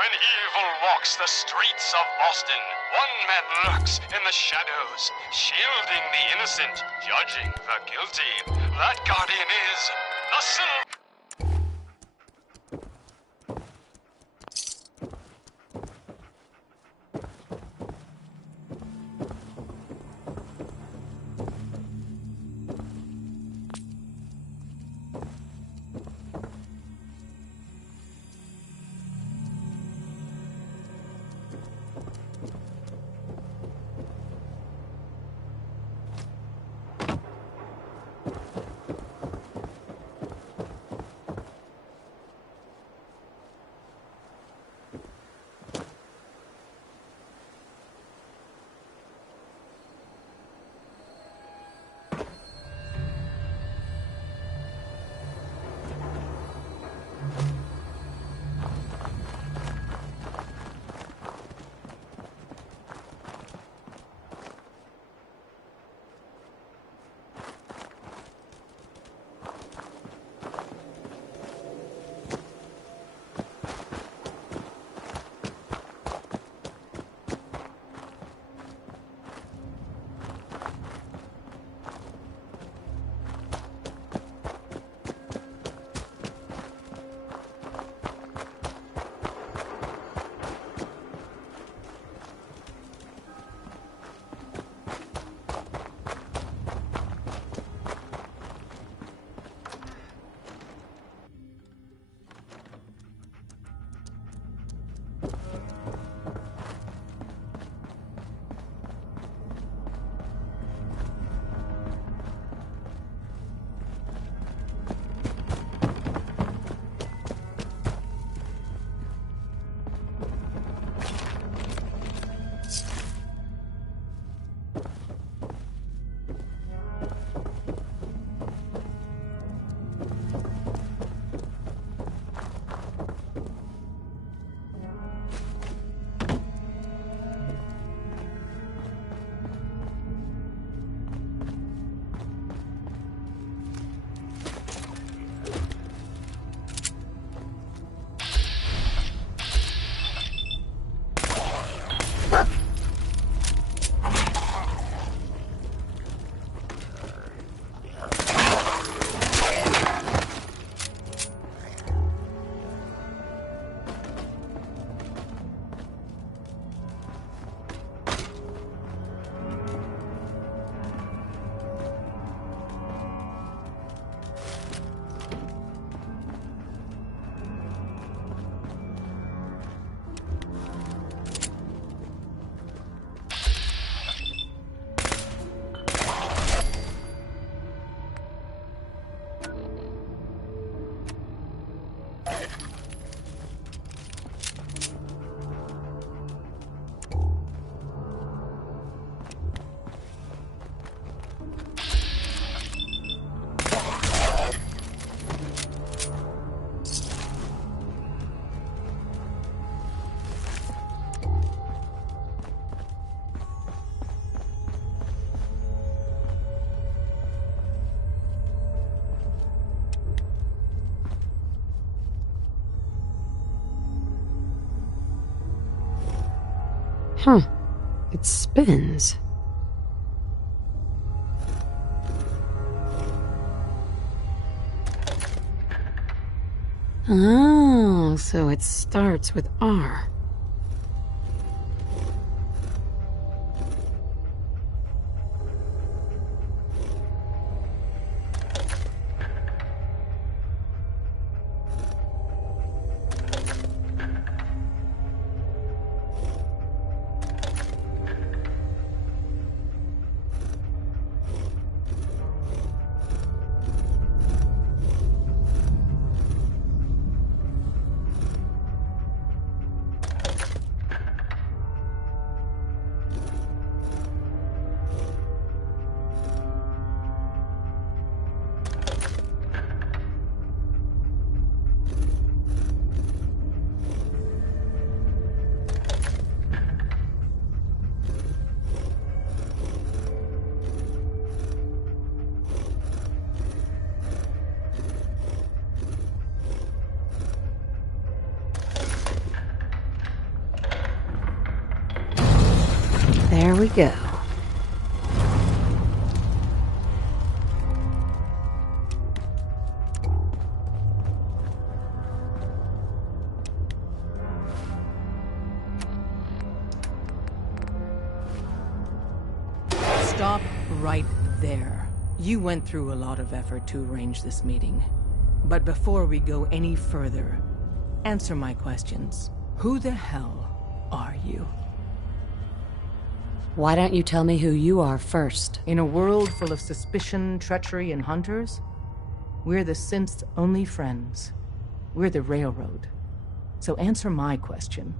When evil walks the streets of Boston, one man lurks in the shadows, shielding the innocent, judging the guilty. That guardian is the Silver... Huh. It spins. Oh, so it starts with R. There we go. Stop right there. You went through a lot of effort to arrange this meeting. But before we go any further, answer my questions. Who the hell are you? Why don't you tell me who you are first? In a world full of suspicion, treachery, and hunters, we're the synth's only friends. We're the Railroad. So answer my question.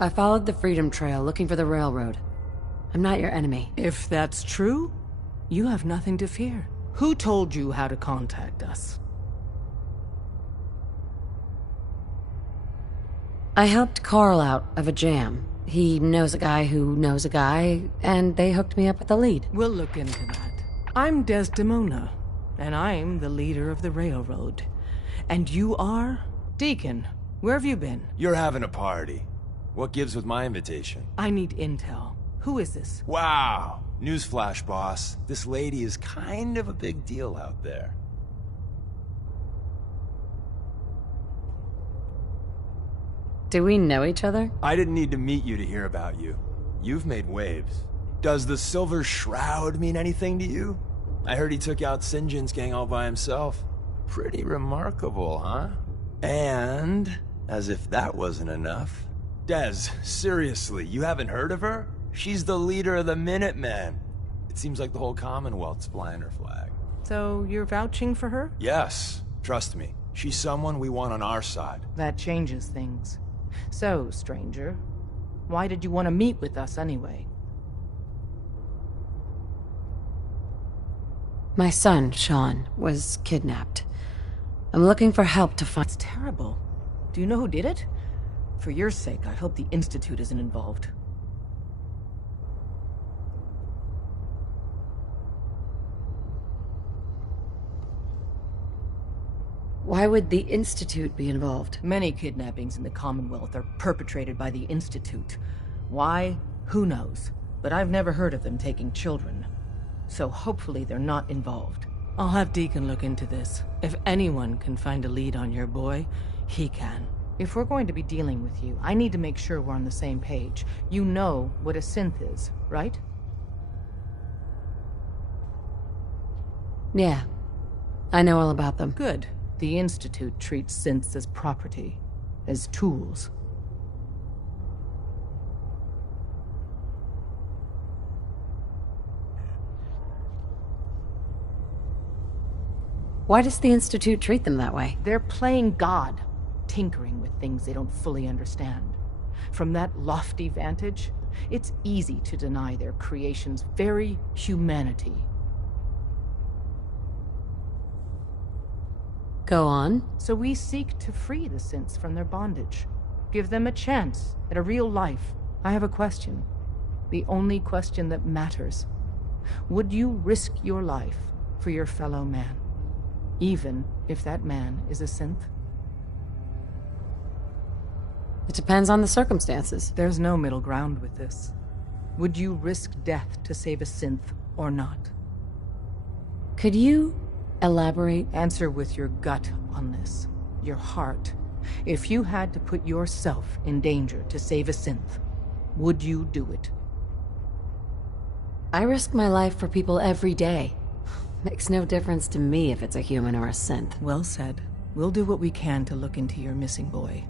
I followed the Freedom Trail looking for the Railroad. I'm not your enemy. If that's true, you have nothing to fear. Who told you how to contact us? I helped Carl out of a jam. He knows a guy who knows a guy, and they hooked me up with a lead. We'll look into that. I'm Desdemona, and I'm the leader of the Railroad. And you are? Deacon, where have you been? You're having a party. What gives with my invitation? I need intel. Who is this? Wow! Newsflash, boss. This lady is kind of a big deal out there. Do we know each other? I didn't need to meet you to hear about you. You've made waves. Does the Silver Shroud mean anything to you? I heard he took out Sinjin's gang all by himself. Pretty remarkable, huh? And, as if that wasn't enough, Des, seriously, you haven't heard of her? She's the leader of the Minutemen. It seems like the whole Commonwealth's flying her flag. So you're vouching for her? Yes, trust me. She's someone we want on our side. That changes things. So, stranger, why did you want to meet with us anyway? My son, Sean, was kidnapped. I'm looking for help to find... It's terrible. Do you know who did it? For your sake, I hope the Institute isn't involved. Why would the Institute be involved? Many kidnappings in the Commonwealth are perpetrated by the Institute. Why? Who knows? But I've never heard of them taking children. So hopefully they're not involved. I'll have Deacon look into this. If anyone can find a lead on your boy, he can. If we're going to be dealing with you, I need to make sure we're on the same page. You know what a synth is, right? Yeah. I know all about them. Good. The Institute treats synths as property, as tools. Why does the Institute treat them that way? They're playing God, tinkering with things they don't fully understand. From that lofty vantage, it's easy to deny their creation's very humanity. Go on. So we seek to free the synths from their bondage. Give them a chance at a real life. I have a question. The only question that matters. Would you risk your life for your fellow man? Even if that man is a synth? It depends on the circumstances. There's no middle ground with this. Would you risk death to save a synth or not? Could you elaborate? Answer with your gut on this. Your heart. If you had to put yourself in danger to save a synth, would you do it? I risk my life for people every day. Makes no difference to me if it's a human or a synth. Well said. We'll do what we can to look into your missing boy.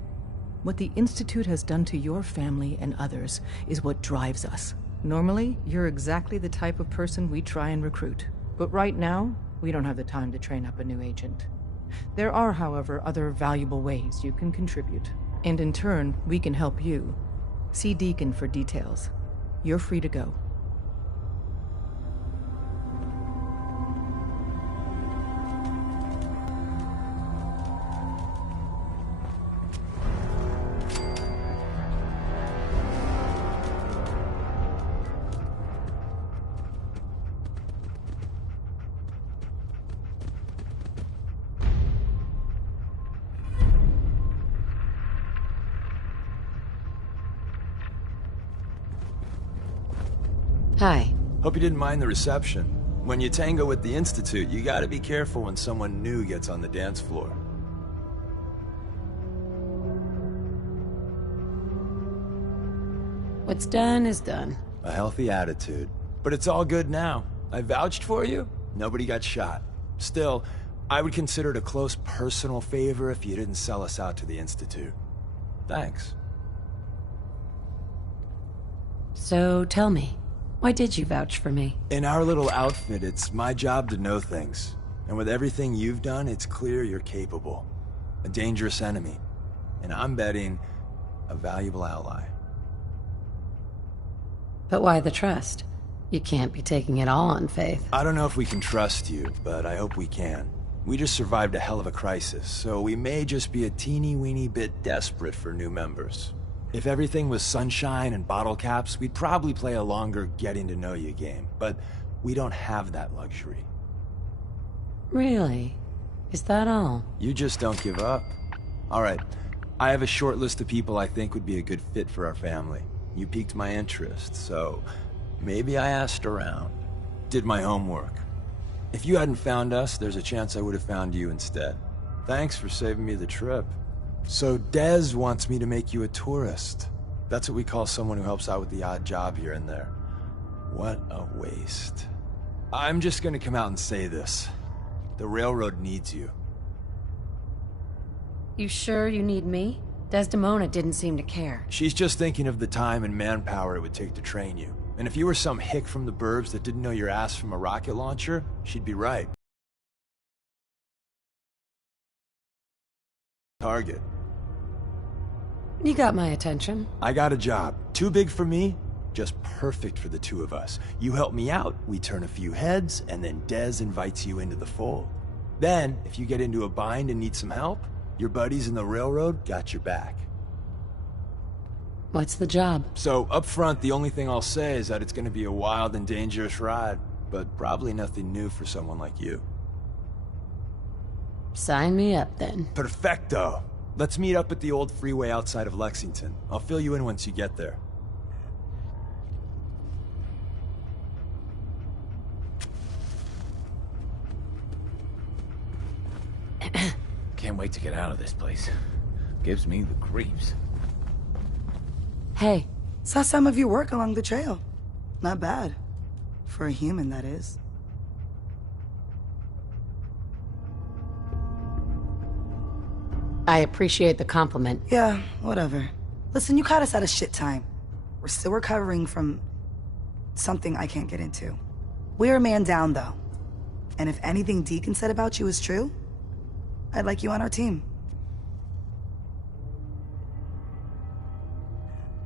What the Institute has done to your family and others is what drives us. Normally, you're exactly the type of person we try and recruit. But right now, we don't have the time to train up a new agent. There are, however, other valuable ways you can contribute. And in turn, we can help you. See Deacon for details. You're free to go. Hi. Hope you didn't mind the reception. When you tango with the Institute, you gotta be careful when someone new gets on the dance floor. What's done is done. A healthy attitude. But it's all good now. I vouched for you. Nobody got shot. Still, I would consider it a close personal favor if you didn't sell us out to the Institute. Thanks. So tell me, why did you vouch for me? In our little outfit, it's my job to know things. And with everything you've done, it's clear you're capable. A dangerous enemy. And I'm betting a valuable ally. But why the trust? You can't be taking it all on faith. I don't know if we can trust you, but I hope we can. We just survived a hell of a crisis, so we may just be a teeny-weeny bit desperate for new members. If everything was sunshine and bottle caps, we'd probably play a longer getting-to-know-you game, but we don't have that luxury. Really? Is that all? You just don't give up. All right, I have a short list of people I think would be a good fit for our family. You piqued my interest, so maybe I asked around. Did my homework. If you hadn't found us, there's a chance I would have found you instead. Thanks for saving me the trip. So Dez wants me to make you a tourist. That's what we call someone who helps out with the odd job here and there. What a waste. I'm just gonna come out and say this. The railroad needs you. You sure you need me? Desdemona didn't seem to care. She's just thinking of the time and manpower it would take to train you. And if you were some hick from the burbs that didn't know your ass from a rocket launcher, she'd be right. Target. You got my attention. I got a job. Too big for me, just perfect for the two of us. You help me out, we turn a few heads, and then Dez invites you into the fold. Then, if you get into a bind and need some help, your buddies in the railroad got your back. What's the job? So, up front, the only thing I'll say is that it's gonna be a wild and dangerous ride, but probably nothing new for someone like you. Sign me up, then. Perfecto! Let's meet up at the old freeway outside of Lexington. I'll fill you in once you get there. Can't wait to get out of this place. Gives me the creeps. Hey. Saw some of your work along the trail. Not bad. For a human, that is. I appreciate the compliment. Yeah, whatever. Listen, you caught us at a shit time. We're still recovering from something I can't get into. We're a man down, though. And if anything Deacon said about you is true, I'd like you on our team.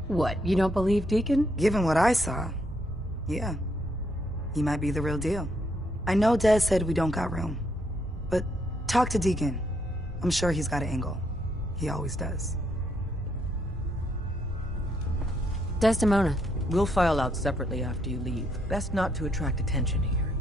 What, you don't believe Deacon? Given what I saw, yeah. He might be the real deal. I know Dez said we don't got room, but talk to Deacon. I'm sure he's got an angle. He always does. Desdemona. We'll file out separately after you leave. Best not to attract attention here.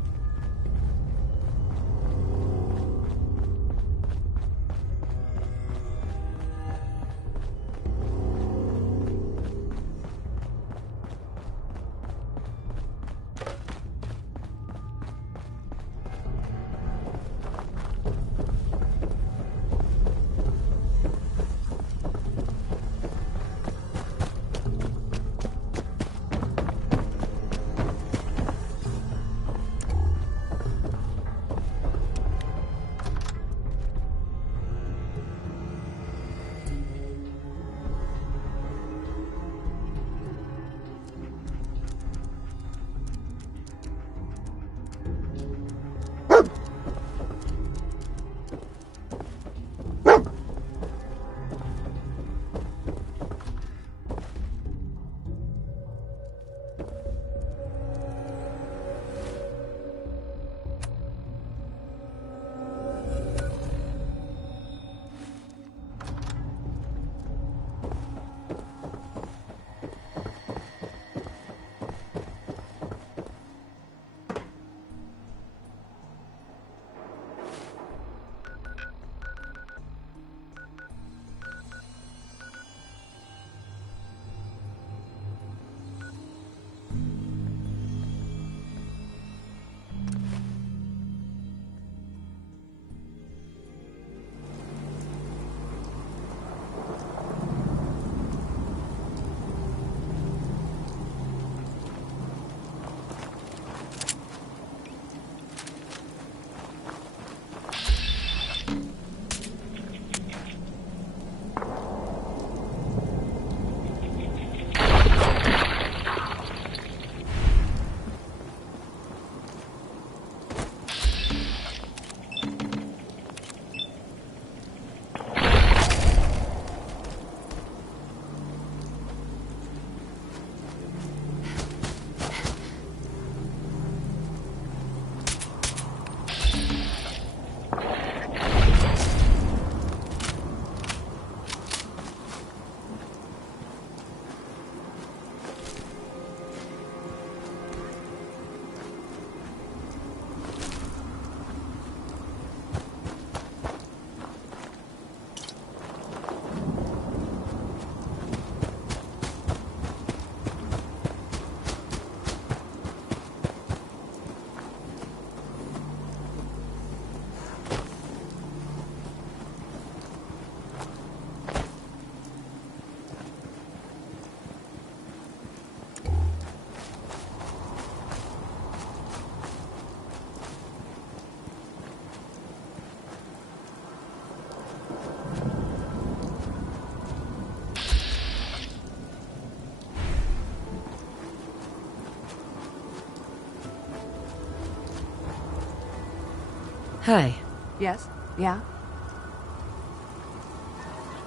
Hi. Yes? Yeah?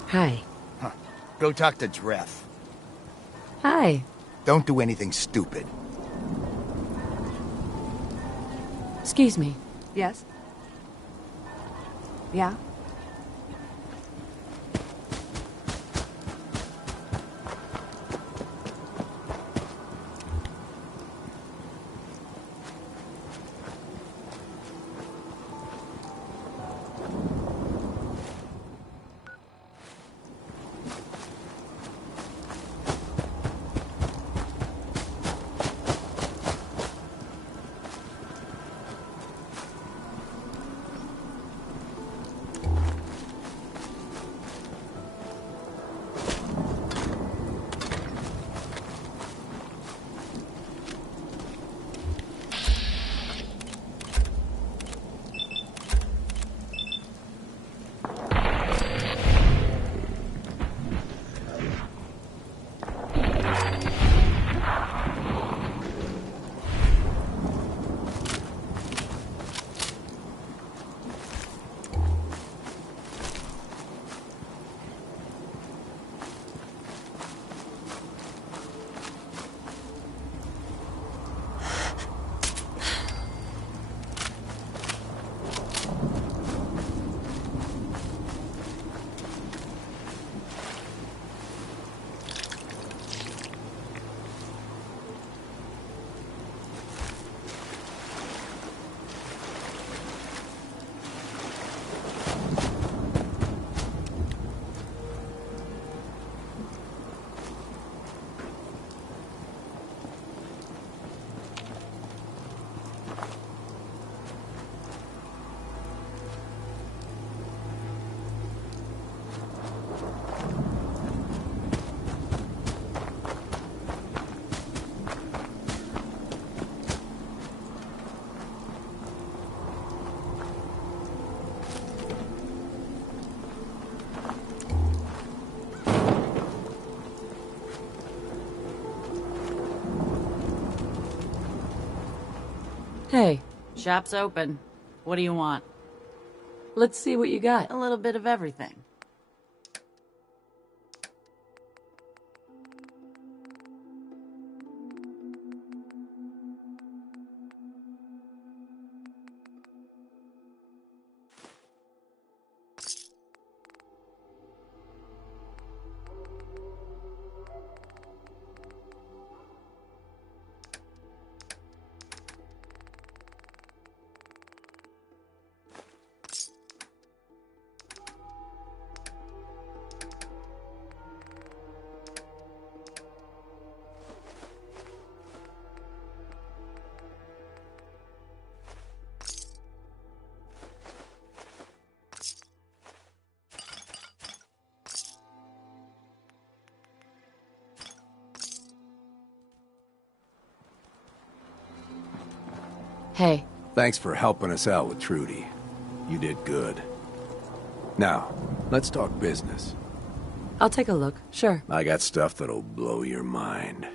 Hi. Huh. Go talk to Dreth. Hi. Don't do anything stupid. Excuse me. Yes? Yeah? Hey, Shop's open. What do you want? let's see what you got. A little bit of everything. Hey, Thanks for helping us out with Trudy. You did good. Now, let's talk business. I'll take a look. Sure. I got stuff that'll blow your mind.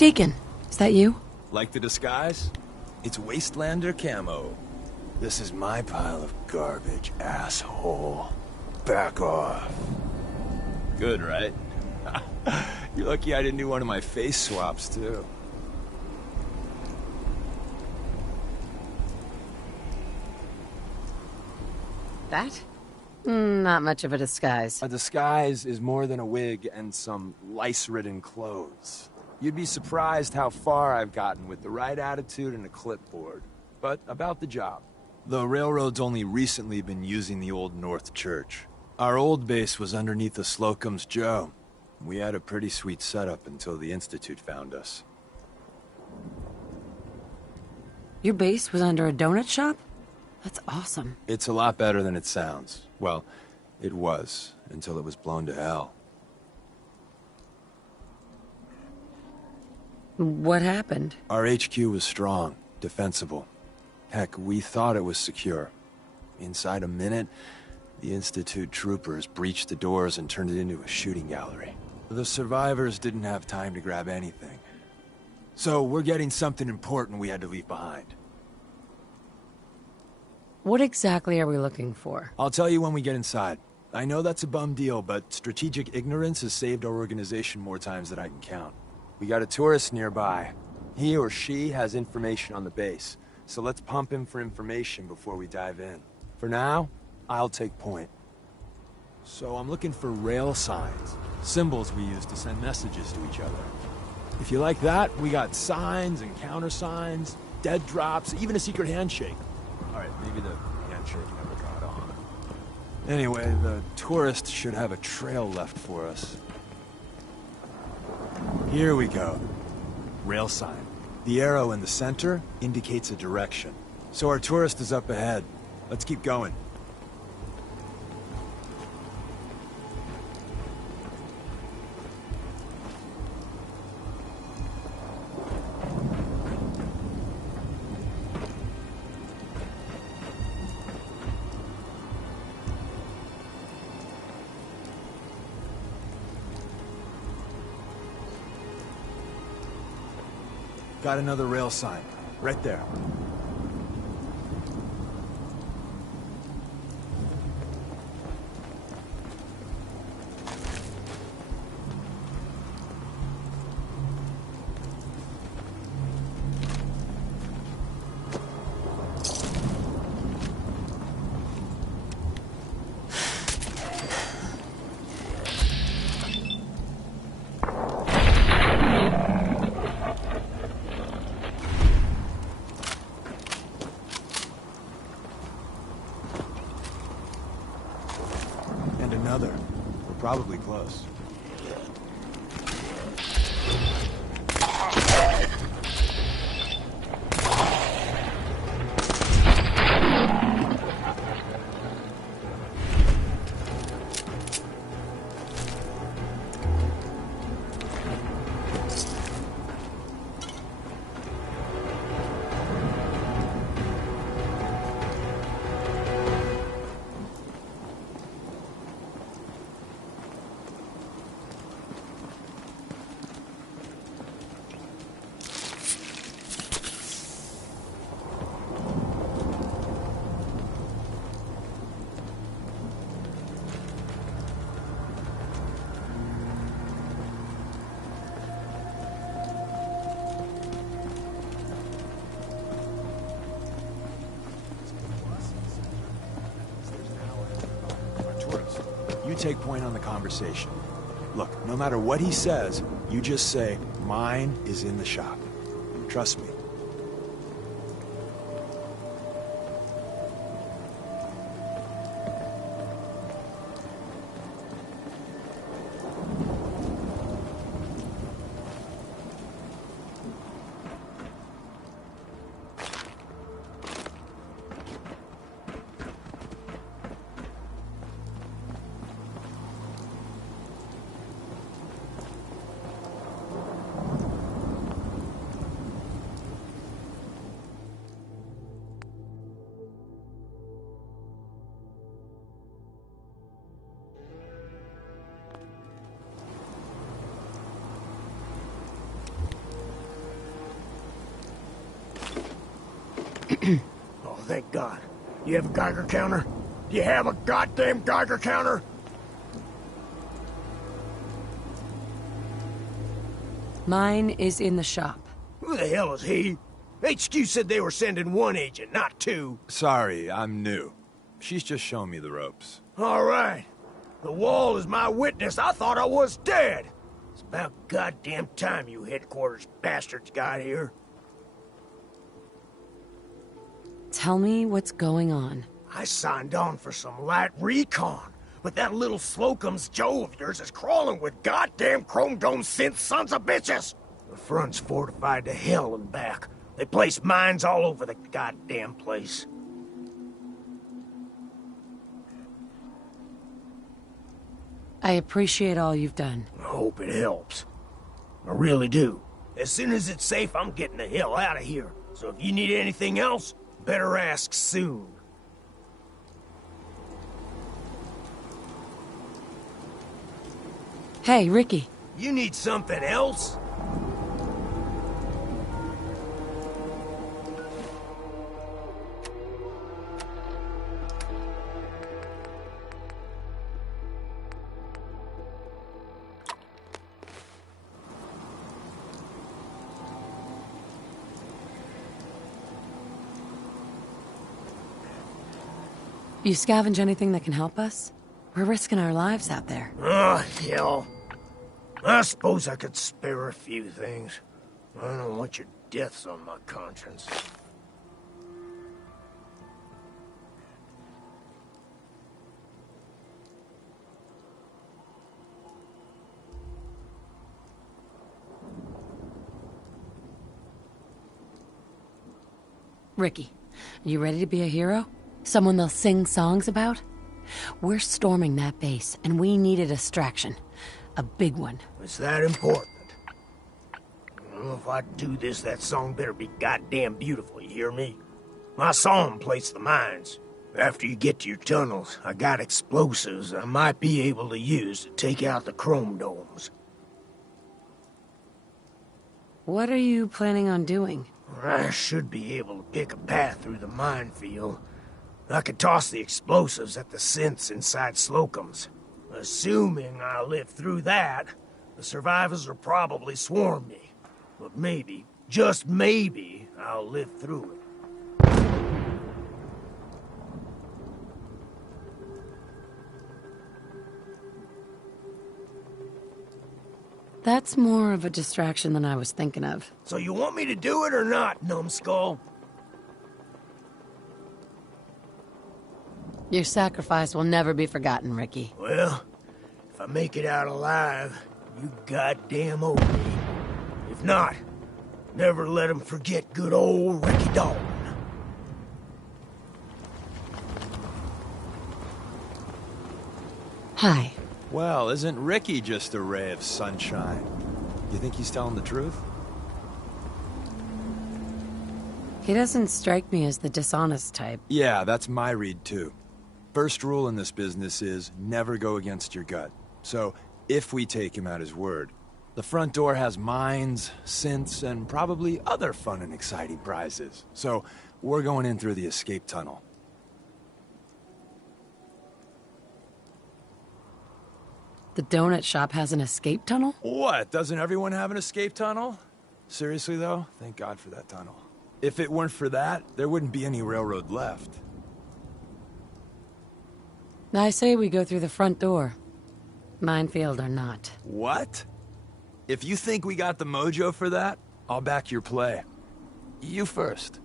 Deacon, is that you? Like the disguise? It's Wastelander camo. This is my pile of garbage, asshole. Back off. Good, right? You're lucky I didn't do one of my face swaps, too. That? Not much of a disguise. A disguise is more than a wig and some lice-ridden clothes. You'd be surprised how far I've gotten with the right attitude and a clipboard. But about the job. The railroad's only recently been using the Old North Church. Our old base was underneath the Slocum's Joe. We had a pretty sweet setup until the Institute found us. Your base was under a donut shop? That's awesome. It's a lot better than it sounds. Well, it was, until it was blown to hell. What happened? Our HQ was strong, defensible. Heck, we thought it was secure. Inside a minute, the Institute troopers breached the doors and turned it into a shooting gallery. The survivors didn't have time to grab anything. So we're getting something important we had to leave behind. What exactly are we looking for? I'll tell you when we get inside. I know that's a bum deal, but strategic ignorance has saved our organization more times than I can count. We got a tourist nearby. He or she has information on the base, so let's pump him for information before we dive in. For now, I'll take point. So I'm looking for rail signs, symbols we use to send messages to each other. If you like that, we got signs and countersigns, dead drops, even a secret handshake. Alright, maybe the handshake never got on. Anyway, the tourist should have a trail left for us. Here we go. Rail sign. The arrow in the center indicates a direction. So our tourist is up ahead. Let's keep going. Got another rail sign. Right there. Another. We're probably close. You take point on the conversation. Look, no matter what he says, you just say, mine is in the shop. Trust me. thank God. You have a Geiger counter? Do you have a goddamn Geiger counter? Mine is in the shop. Who the hell is he? HQ said they were sending one agent, not two. Sorry, I'm new. She's just showing me the ropes. All right. The wall is my witness. I thought I was dead. It's about goddamn time you headquarters bastards got here. Tell me what's going on. I signed on for some light recon, but that little Slocum's Joe of yours is crawling with goddamn Chrome Dome synth sons of bitches. The front's fortified to hell and back. They place mines all over the goddamn place. I appreciate all you've done. I hope it helps. I really do. As soon as it's safe, I'm getting the hell out of here. So if you need anything else, better ask soon. Hey, Ricky. You need something else? You scavenge anything that can help us? We're risking our lives out there. Oh, hell. I suppose I could spare a few things. I don't want your deaths on my conscience. Ricky, you ready to be a hero? Someone they'll sing songs about? We're storming that base, and we need a distraction. A big one. It's that important. Well, if I do this, that song better be goddamn beautiful, you hear me? I saw 'em place the mines. After you get to your tunnels, I got explosives I might be able to use to take out the chrome domes. What are you planning on doing? I should be able to pick a path through the minefield. I could toss the explosives at the synths inside Slocum's. Assuming I live through that, the survivors will probably swarm me. But maybe, just maybe, I'll live through it. That's more of a distraction than I was thinking of. So you want me to do it or not, numbskull? Your sacrifice will never be forgotten, Ricky. Well, if I make it out alive, you goddamn owe me. If not, never let them forget good old Ricky Dalton. Hi. Well, isn't Ricky just a ray of sunshine? You think he's telling the truth? He doesn't strike me as the dishonest type. Yeah, that's my read too. First rule in this business is never go against your gut. So, if we take him at his word, the front door has mines, synths, and probably other fun and exciting prizes. So, we're going in through the escape tunnel. The donut shop has an escape tunnel? What? Doesn't everyone have an escape tunnel? Seriously though, thank God for that tunnel. If it weren't for that, there wouldn't be any railroad left. I say we go through the front door. Minefield or not. What? If you think we got the mojo for that, I'll back your play. You first.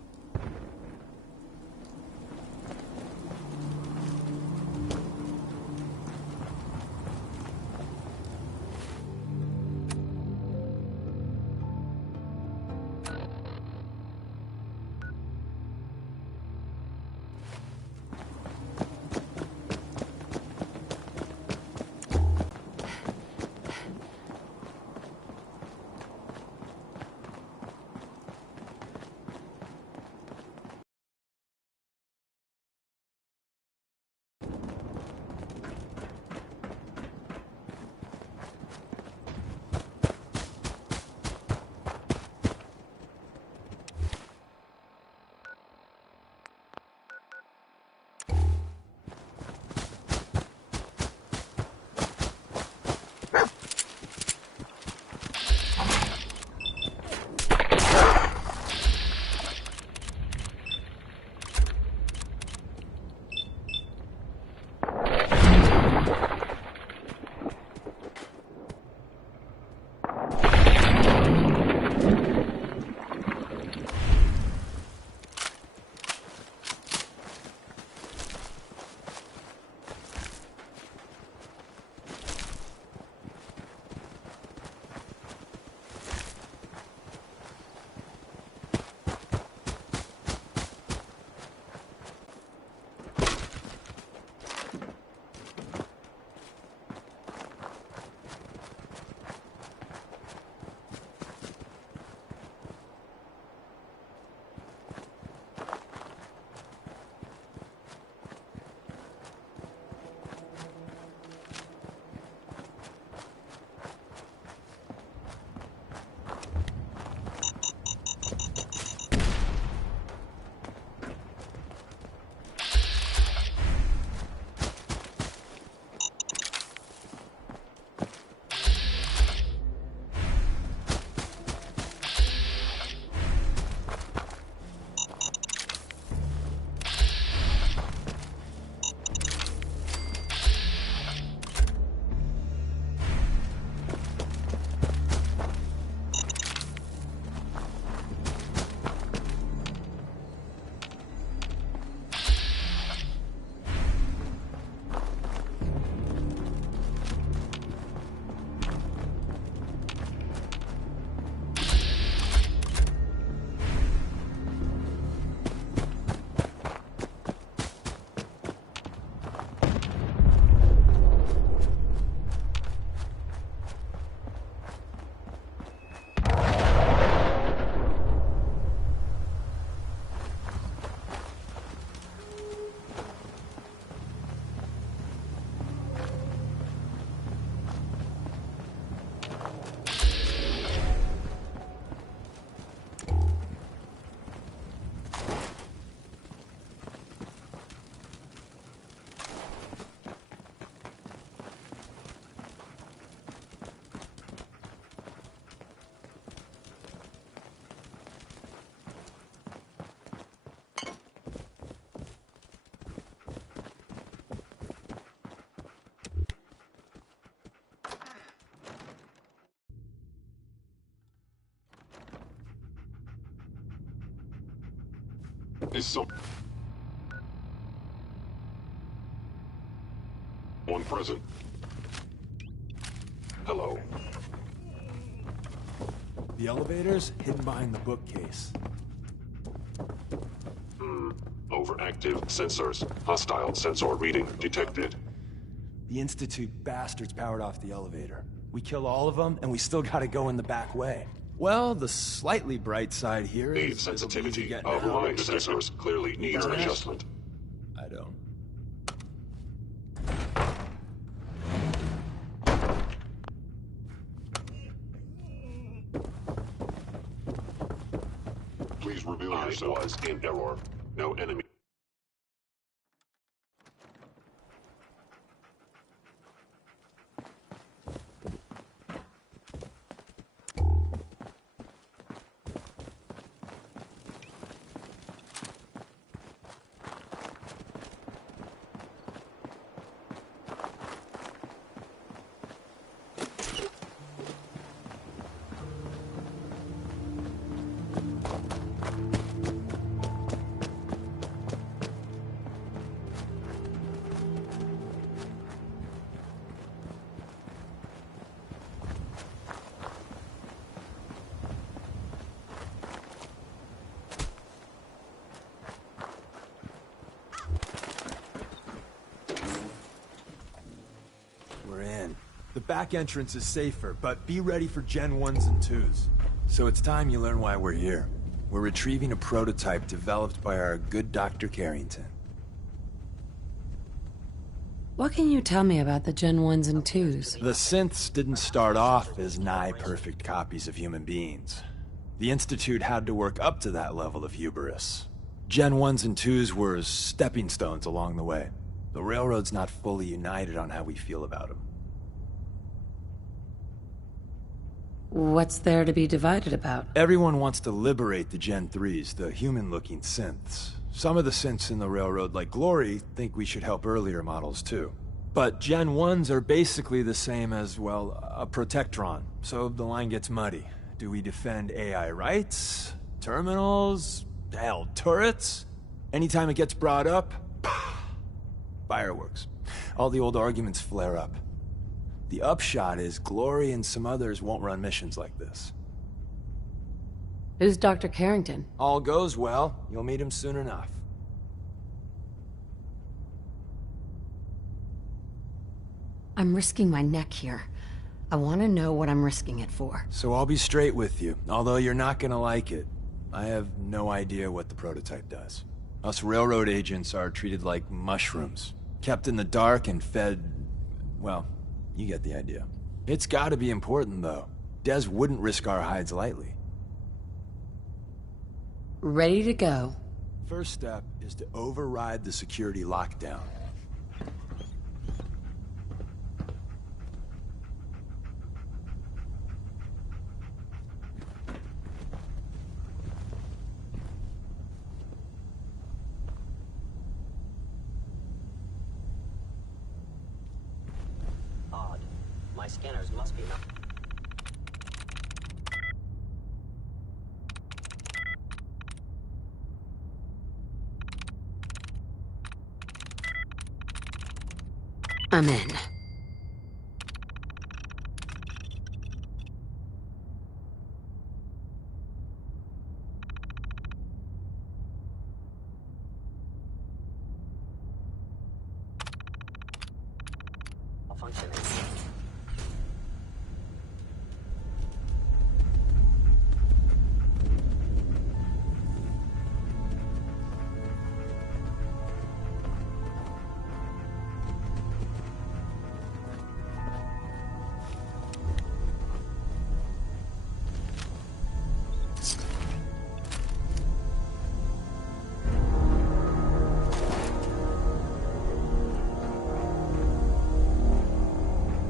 Is someone present? Hello. The elevator's hidden behind the bookcase. Overactive sensors. Hostile sensor reading detected. The Institute bastards powered off the elevator. We kill all of them, and we still gotta go in the back way. Well, the slightly bright side here is... The sensitivity of line sensors clearly needs adjustment. I don't. Please reveal yourself. I was in error. No enemy. We're in. The back entrance is safer, but be ready for Gen 1s and 2s. So it's time you learn why we're here. We're retrieving a prototype developed by our good Dr. Carrington. What can you tell me about the Gen 1s and 2s? The synths didn't start off as nigh-perfect copies of human beings. The Institute had to work up to that level of hubris. Gen 1s and 2s were stepping stones along the way. The Railroad's not fully united on how we feel about them. What's there to be divided about? Everyone wants to liberate the Gen 3s, the human-looking synths. Some of the synths in the Railroad, like Glory, think we should help earlier models too. But Gen 1s are basically the same as, well, a Protectron, so the line gets muddy. Do we defend AI rights? Terminals? Hell, turrets? Anytime it gets brought up, fireworks. All the old arguments flare up. The upshot is Glory and some others won't run missions like this. Who's Dr. Carrington? All goes well, you'll meet him soon enough. I'm risking my neck here. I want to know what I'm risking it for. So I'll be straight with you, although you're not gonna like it. I have no idea what the prototype does. Us Railroad agents are treated like mushrooms. Kept in the dark and fed... well, you get the idea. It's gotta be important, though. Des wouldn't risk our hides lightly. Ready to go. First step is to override the security lockdown. Odd. My scanners must be enough. I'm in. Functioning.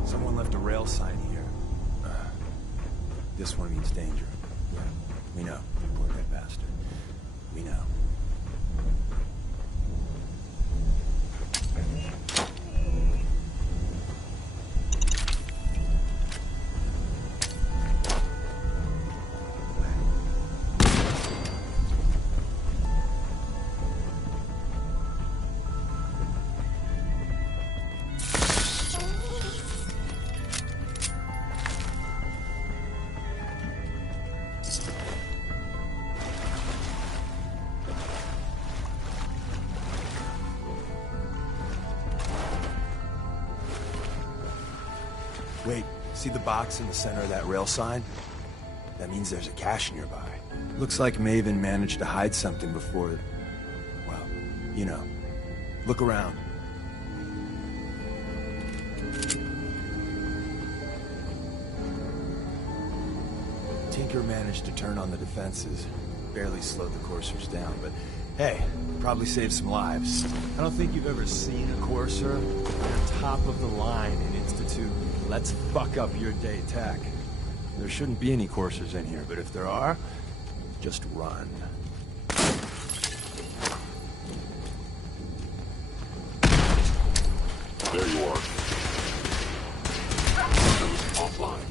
Someone left a rail sign here. This one means danger. Yeah, we know. Poor red bastard. We know. Wait, see the box in the center of that rail sign? That means there's a cache nearby. Looks like Maven managed to hide something before... Well, you know. Look around. Tinker managed to turn on the defenses. Barely slowed the coursers down, but hey, probably saved some lives. I don't think you've ever seen a courser. They're top of the line in Institute. Let's fuck up your day tech. There shouldn't be any coursers in here, but if there are, just run. There you are. Offline.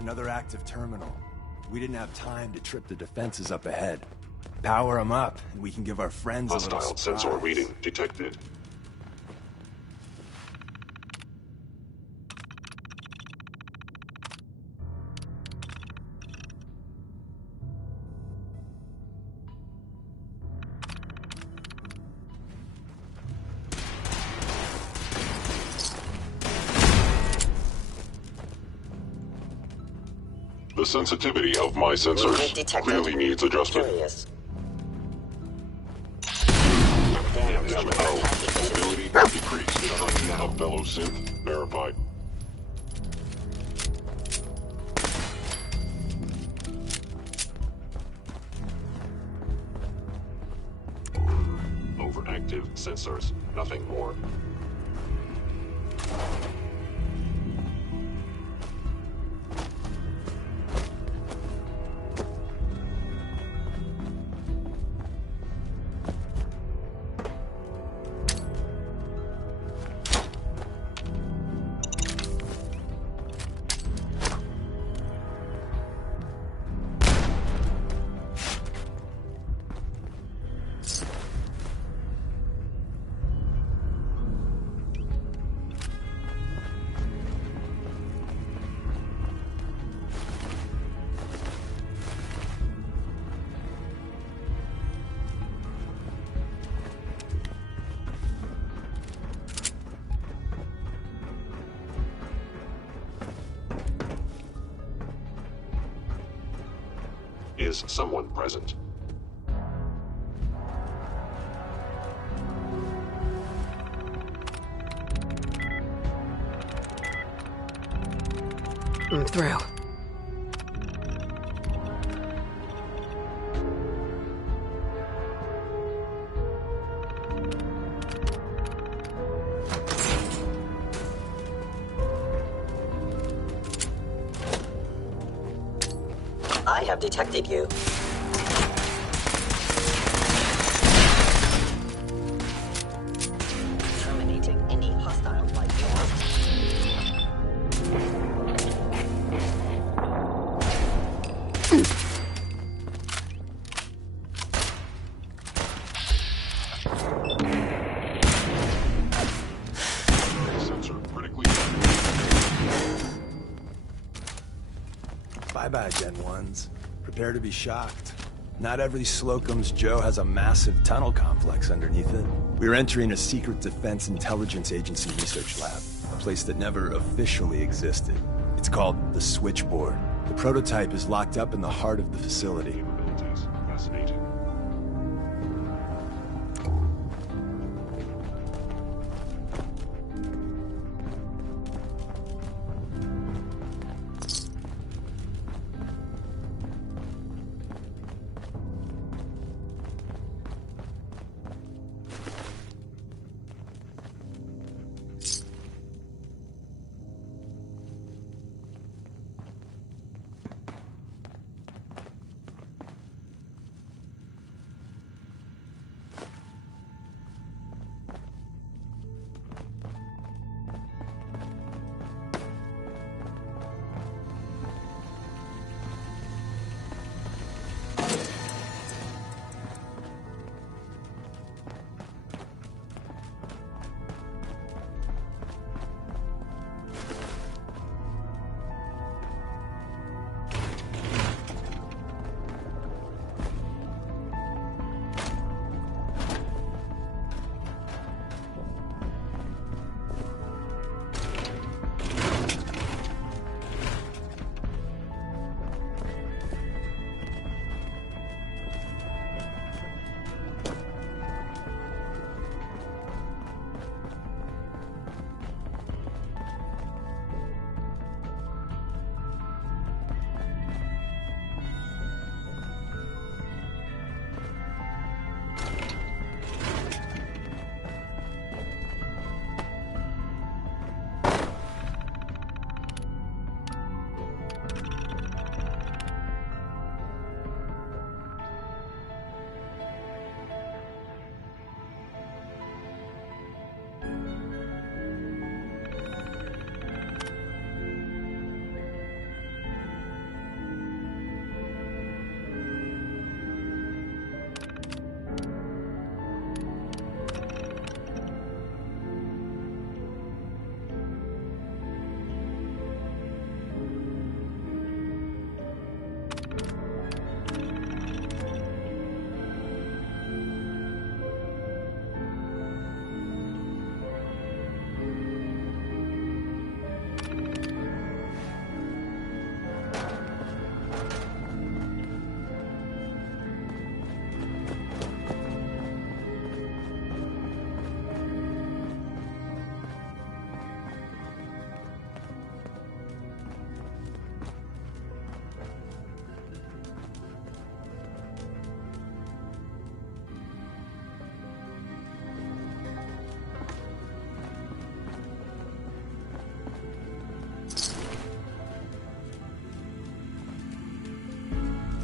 Another active terminal. We didn't have time to trip the defenses up ahead. Power them up, and we can give our friends a little Hostile surprise. sensor reading detected. The sensitivity of my sensors clearly needs adjustment. Damage mobility decreased. Of bellow synth verified. Overactive sensors, nothing more. Is someone present? Through. I have detected you. Terminating any hostile life form. Sensor critically. Bye-bye, Gen 1s. Prepare to be shocked. Not every Slocum's Joe has a massive tunnel complex underneath it. We're entering a secret Defense Intelligence Agency research lab, a place that never officially existed. It's called the Switchboard. The prototype is locked up in the heart of the facility. Fascinating.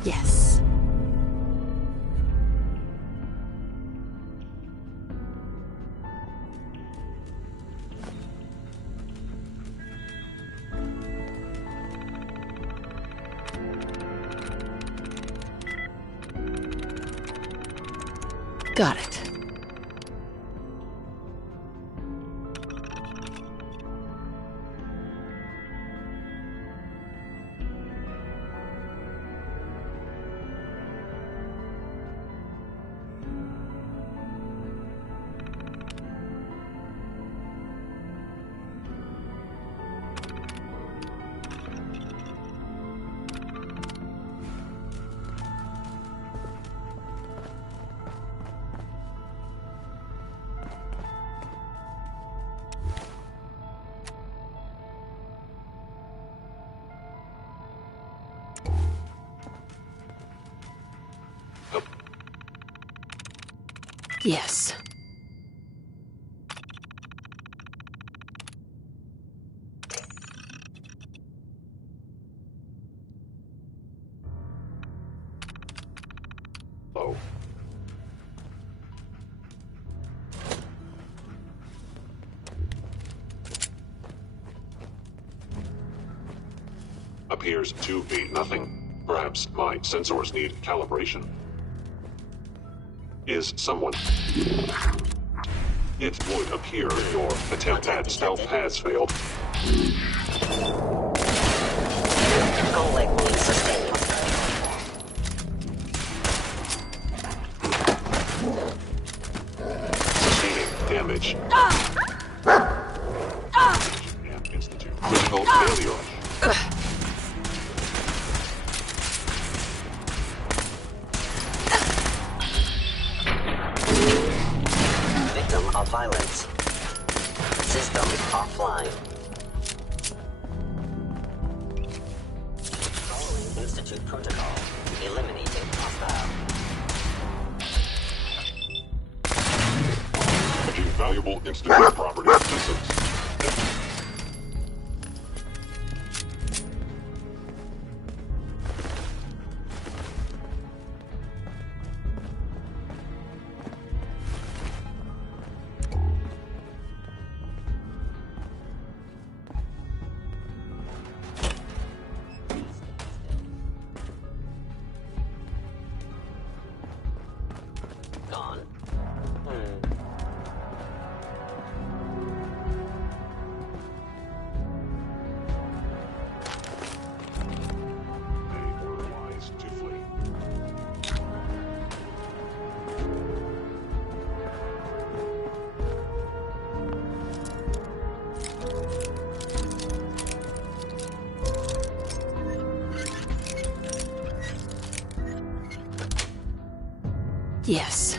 Yes. Got it. Yes. Oh. Appears to be nothing. Perhaps my sensors need calibration. Is someone... It would appear your attempt at stealth has failed. Control link sustained. Critical failure. Victim of violence. System offline. Following Institute protocol. Eliminating hostile. Damaging valuable Institute property systems. Gone. They were wise to flee. Yes.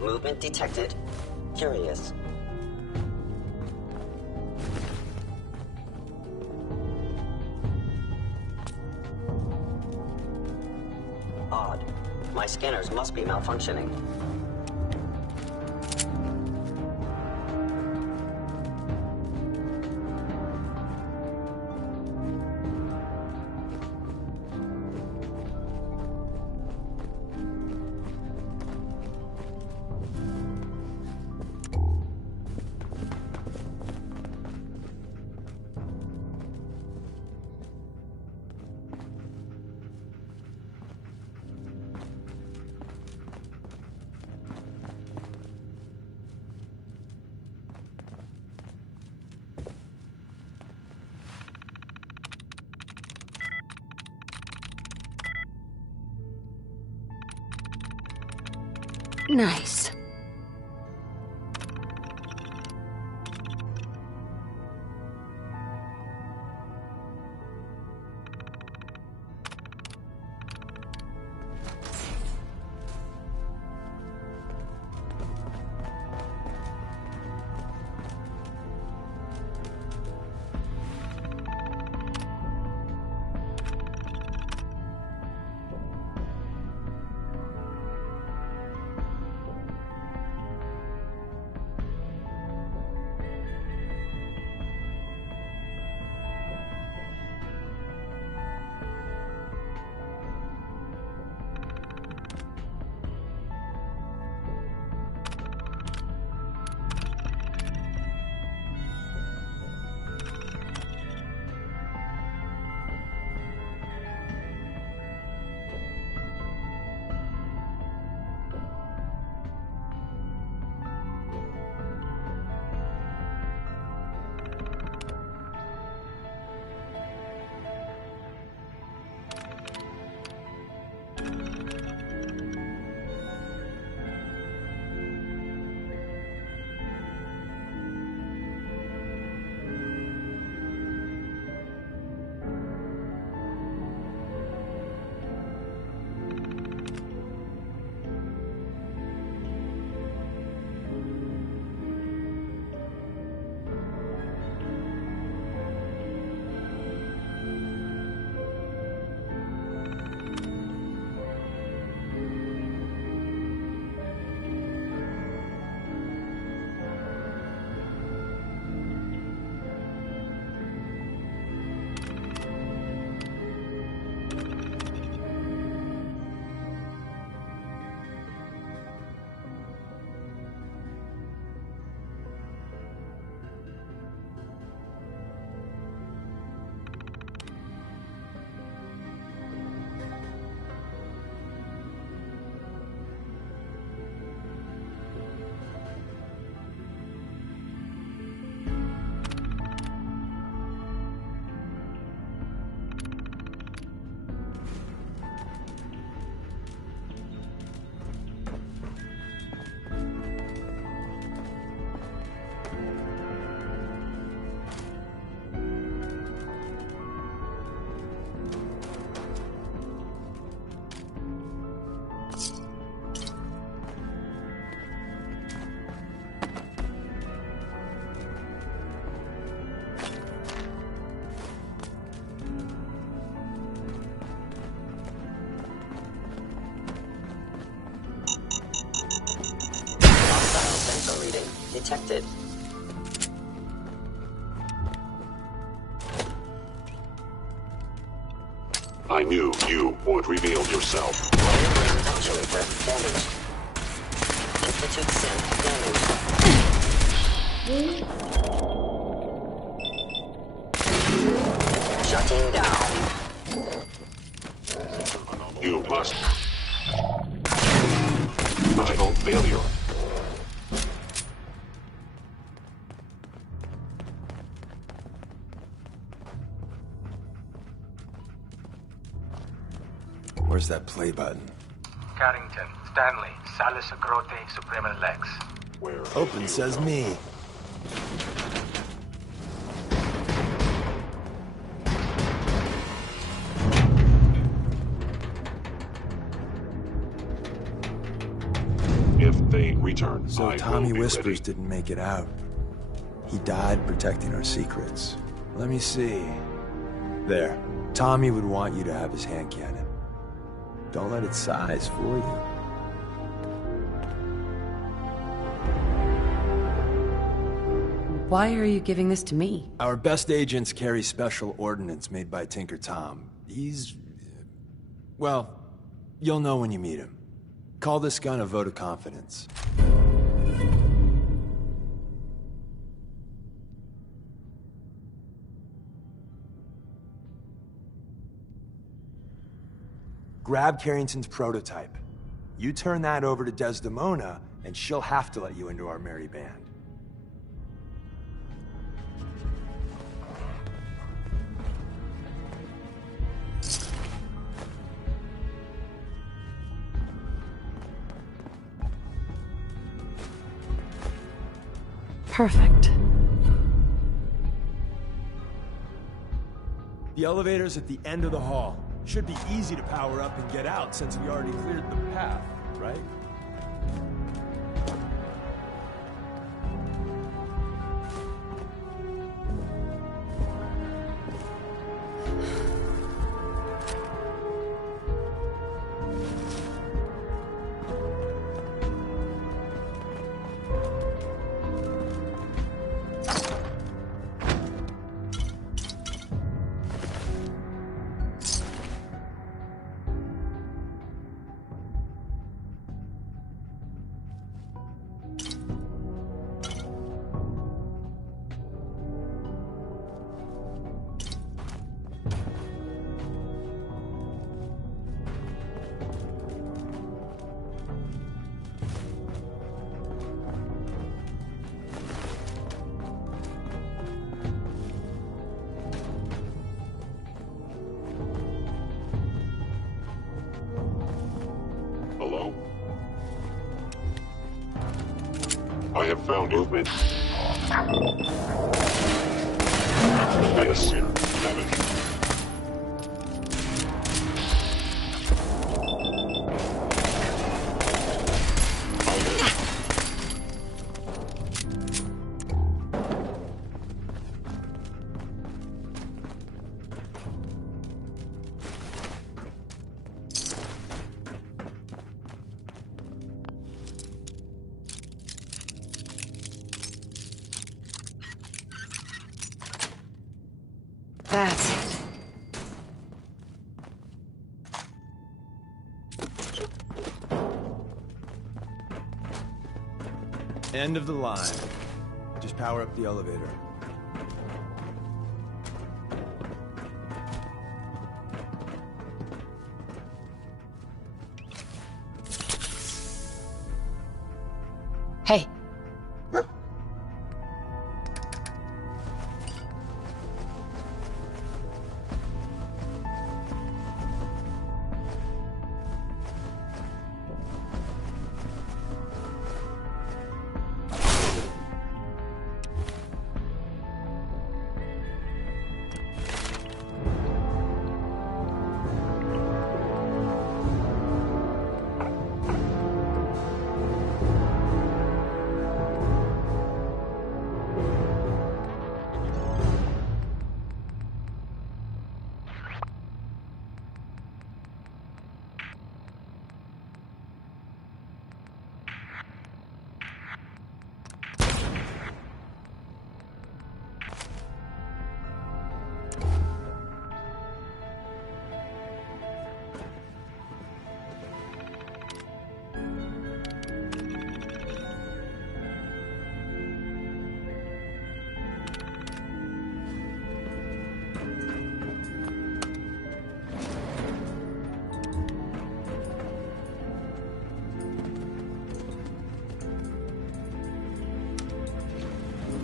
Movement detected. Curious. Odd. My scanners must be malfunctioning. Nice. detected. I knew you would reveal yourself. Actuator damaged. Institute synth damaged. Shutting down. You must. Critical failure. Where's that play button? Carrington, Stanley, Salus Agrote, Suprema Lex. Where? Open says me. If they return, So I Tommy will be Whispers ready. didn't make it out. He died protecting our secrets. Let me see. There. Tommy would want you to have his hand cannon. Don't let its size fool you. Why are you giving this to me? Our best agents carry special ordnance made by Tinker Tom. He's... well, you'll know when you meet him. Call this gun a vote of confidence. Grab Carrington's prototype. You turn that over to Desdemona, and she'll have to let you into our merry band. Perfect. The elevator's at the end of the hall. Should be easy to power up and get out since we already cleared the path, right? Hello? I have found movement. Yes, damage. That's it. End of the line. Just power up the elevator. Hey.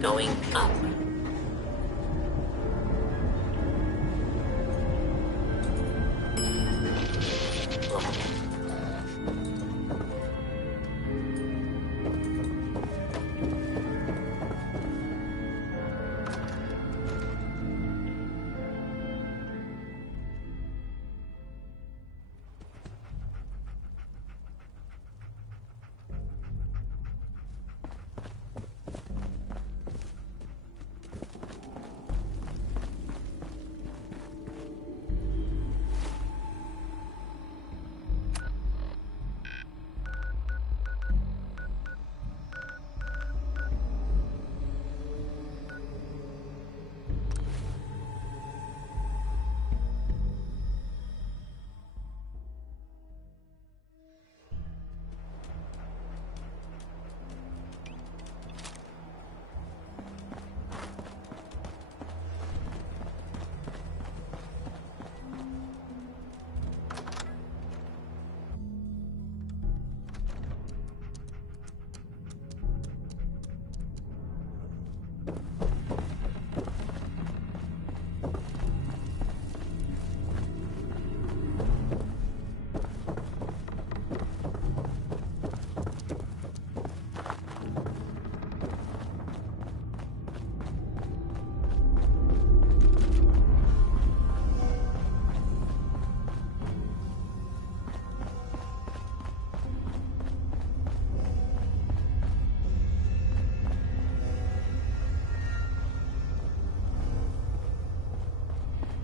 going up.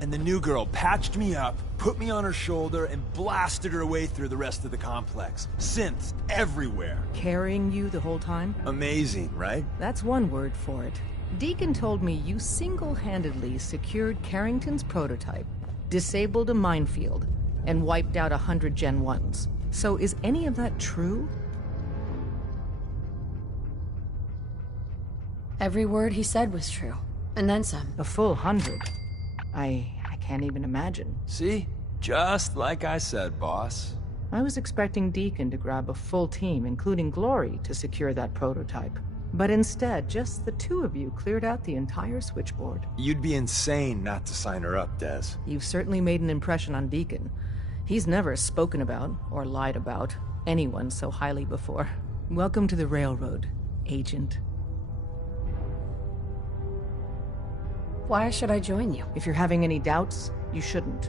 And the new girl patched me up, put me on her shoulder, and blasted her way through the rest of the complex. Synths everywhere. Carrying you the whole time? Amazing, right? That's one word for it. Deacon told me you single-handedly secured Carrington's prototype, disabled a minefield, and wiped out 100 Gen 1s. So is any of that true? Every word he said was true. And then some. A full 100. I can't even imagine. See? Just like I said, boss. I was expecting Deacon to grab a full team, including Glory, to secure that prototype. But instead, just the two of you cleared out the entire switchboard. You'd be insane not to sign her up, Des. You've certainly made an impression on Deacon. He's never spoken about, or lied about, anyone so highly before. Welcome to the Railroad, Agent. Why should I join you? If you're having any doubts, you shouldn't.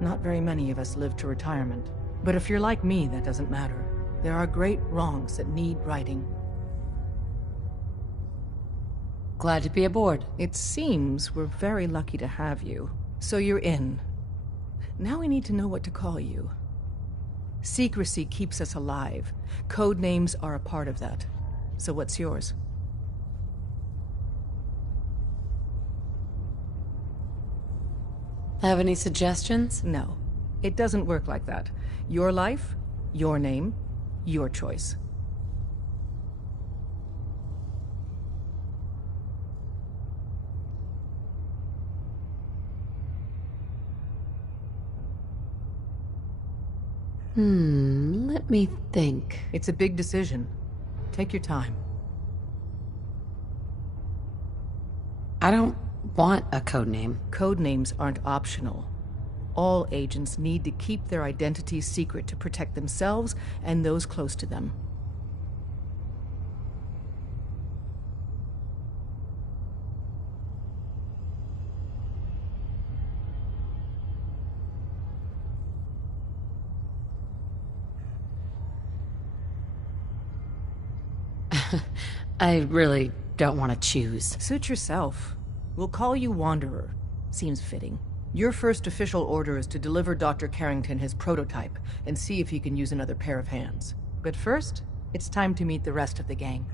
Not very many of us live to retirement. But if you're like me, that doesn't matter. There are great wrongs that need righting. Glad to be aboard. It seems we're very lucky to have you. So you're in. Now we need to know what to call you. Secrecy keeps us alive. Code names are a part of that. So what's yours? Have any suggestions? No. It doesn't work like that. Your life, your name, your choice. Let me think. It's a big decision. Take your time. I don't want a code name. Code names aren't optional. All agents need to keep their identities secret to protect themselves and those close to them. I really don't want to choose. Suit yourself. We'll call you Wanderer. Seems fitting. Your first official order is to deliver Dr. Carrington his prototype and see if he can use another pair of hands. But first, it's time to meet the rest of the gang.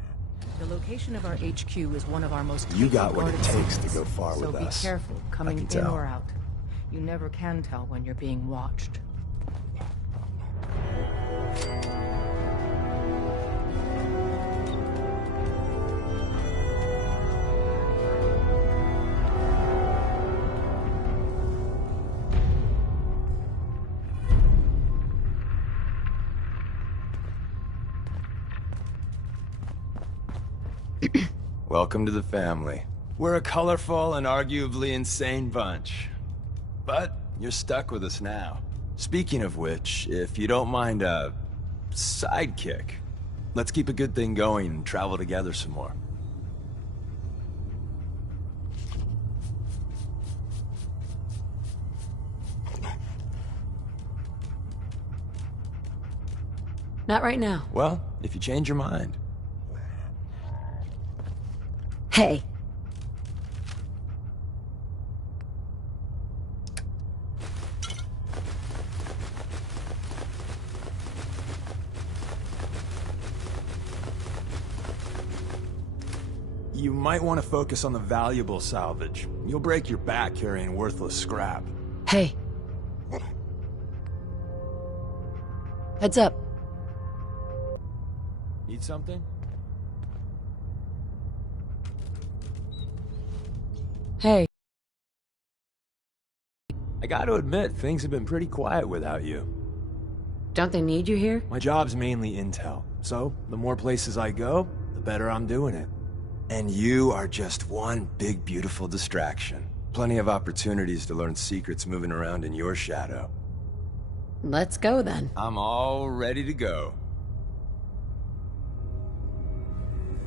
The location of our HQ is one of our most You got what it guarded takes to cities, go far with us. So be careful coming in tell. or out. You never can tell when you're being watched. Welcome to the family. We're a colorful and arguably insane bunch. But you're stuck with us now. Speaking of which, if you don't mind a sidekick, let's keep a good thing going and travel together some more. Not right now. Well, if you change your mind. Hey. You might want to focus on the valuable salvage. You'll break your back carrying worthless scrap. Hey. Heads up. Need something? Hey. I gotta admit, things have been pretty quiet without you. Don't they need you here? My job's mainly intel, so the more places I go, the better I'm doing it. And you are just one big, beautiful distraction. Plenty of opportunities to learn secrets moving around in your shadow. Let's go then. I'm all ready to go.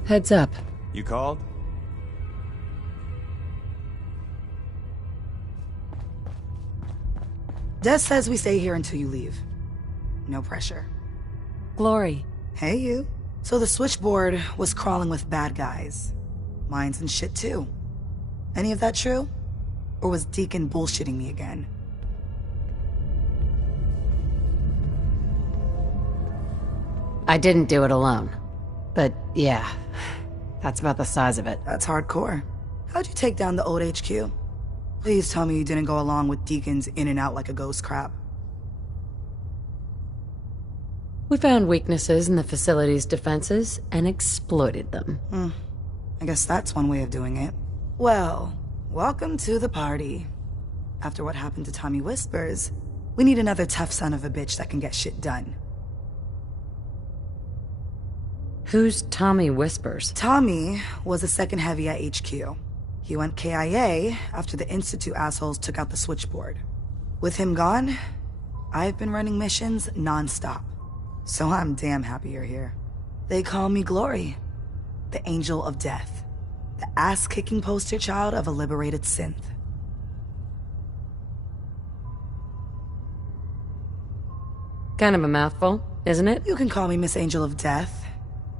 Heads up. You called? Des says we stay here until you leave. No pressure. Glory. Hey, you. So the switchboard was crawling with bad guys. Mines and shit, too. Any of that true? Or was Deacon bullshitting me again? I didn't do it alone. But yeah, that's about the size of it. That's hardcore. How'd you take down the old HQ? Please tell me you didn't go along with Deacon's in and out like a ghost crap. We found weaknesses in the facility's defenses and exploited them. I guess that's one way of doing it. Well, welcome to the party. After what happened to Tommy Whispers, we need another tough son of a bitch that can get shit done. Who's Tommy Whispers? Tommy was a second heavy at HQ. He went KIA after the Institute assholes took out the switchboard. With him gone, I've been running missions non-stop. So I'm damn happy you're here. They call me Glory, the Angel of Death, the ass-kicking poster child of a liberated synth. Kind of a mouthful, isn't it? You can call me Miss Angel of Death,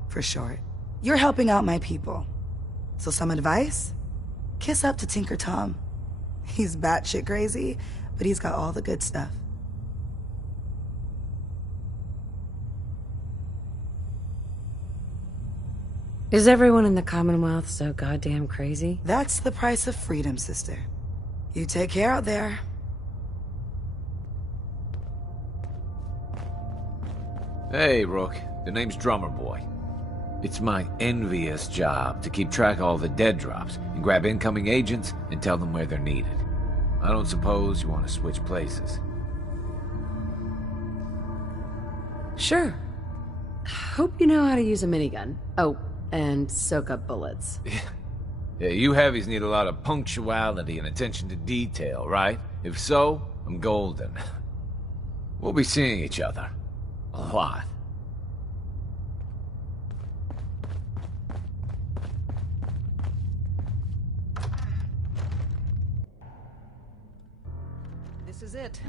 for short. You're helping out my people. So some advice? Kiss up to Tinker Tom. He's batshit crazy, but he's got all the good stuff. Is everyone in the Commonwealth so goddamn crazy? That's the price of freedom, sister. You take care out there. Hey, Rook. The name's Drummer Boy. It's my envious job to keep track of all the dead drops and grab incoming agents and tell them where they're needed. I don't suppose you want to switch places. Sure. Hope you know how to use a minigun. Oh, and soak up bullets. Yeah, you heavies need a lot of punctuality and attention to detail, right? If so, I'm golden. We'll be seeing each other. A lot. This is it.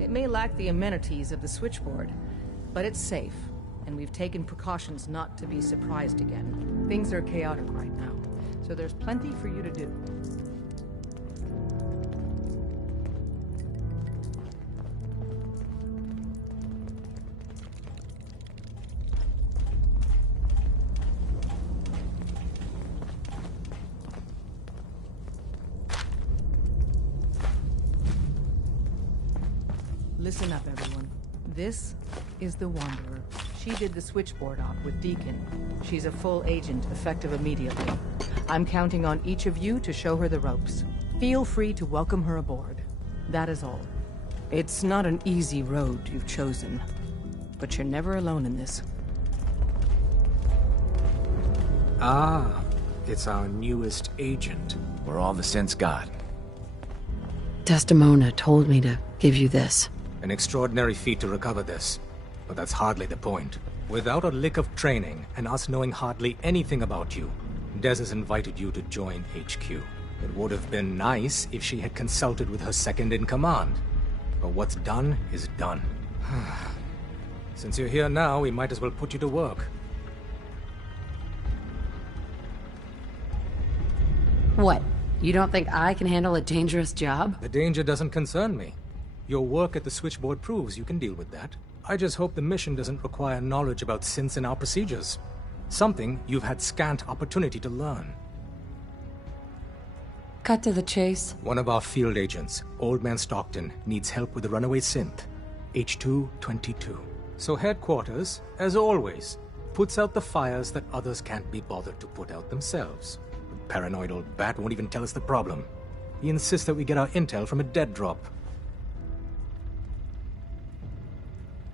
It may lack the amenities of the switchboard, but it's safe, and we've taken precautions not to be surprised again. Things are chaotic right now, so there's plenty for you to do. Listen up, everyone. This is the Wanderer. She did the switchboard op with Deacon. She's a full agent, effective immediately. I'm counting on each of you to show her the ropes. Feel free to welcome her aboard. That is all. It's not an easy road you've chosen, but you're never alone in this. Ah, It's our newest agent. We're all the synths got. Desdemona told me to give you this. An extraordinary feat to recover this. But that's hardly the point. Without a lick of training, and us knowing hardly anything about you, Des has invited you to join HQ. It would have been nice if she had consulted with her second-in-command. But what's done is done. Since you're here now, we might as well put you to work. What? You don't think I can handle a dangerous job? The danger doesn't concern me. Your work at the switchboard proves you can deal with that. I just hope the mission doesn't require knowledge about synths and our procedures. Something you've had scant opportunity to learn. Cut to the chase. One of our field agents, Old Man Stockton, needs help with the runaway synth, H222. So headquarters, as always, puts out the fires that others can't be bothered to put out themselves. The paranoid old bat won't even tell us the problem. He insists that we get our intel from a dead drop.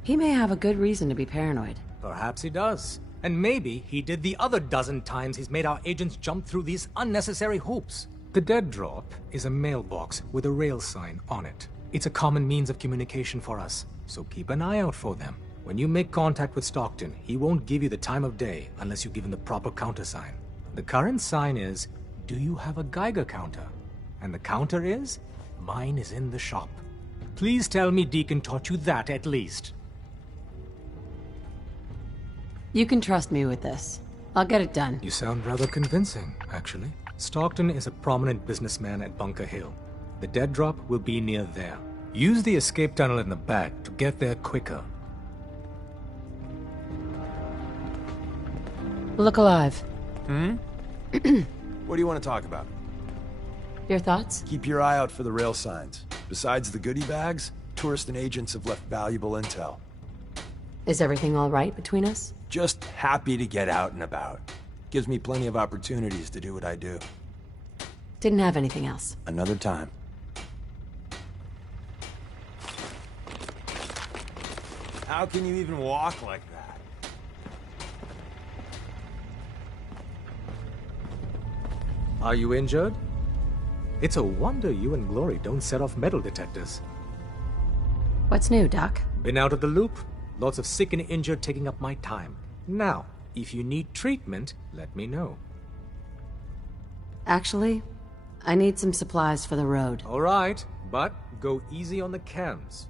He may have a good reason to be paranoid. Perhaps he does. And maybe he did the other dozen times he's made our agents jump through these unnecessary hoops. The dead drop is a mailbox with a rail sign on it. It's a common means of communication for us, so keep an eye out for them. When you make contact with Stockton, he won't give you the time of day unless you give him the proper countersign. The current sign is, do you have a Geiger counter? And the counter is, mine is in the shop. Please tell me Deacon taught you that at least. You can trust me with this. I'll get it done. You sound rather convincing, actually. Stockton is a prominent businessman at Bunker Hill. The dead drop will be near there. Use the escape tunnel in the back to get there quicker. Look alive. What do you want to talk about? Your thoughts? Keep your eye out for the rail signs. Besides the goodie bags, tourists and agents have left valuable intel. Is everything all right between us? Just happy to get out and about. Gives me plenty of opportunities to do what I do. Didn't have anything else. Another time. How can you even walk like that? Are you injured? It's a wonder you and Glory don't set off metal detectors. What's new, Doc? Been out of the loop. Lots of sick and injured taking up my time. Now, if you need treatment, let me know. Actually, I need some supplies for the road. All right, but go easy on the cams.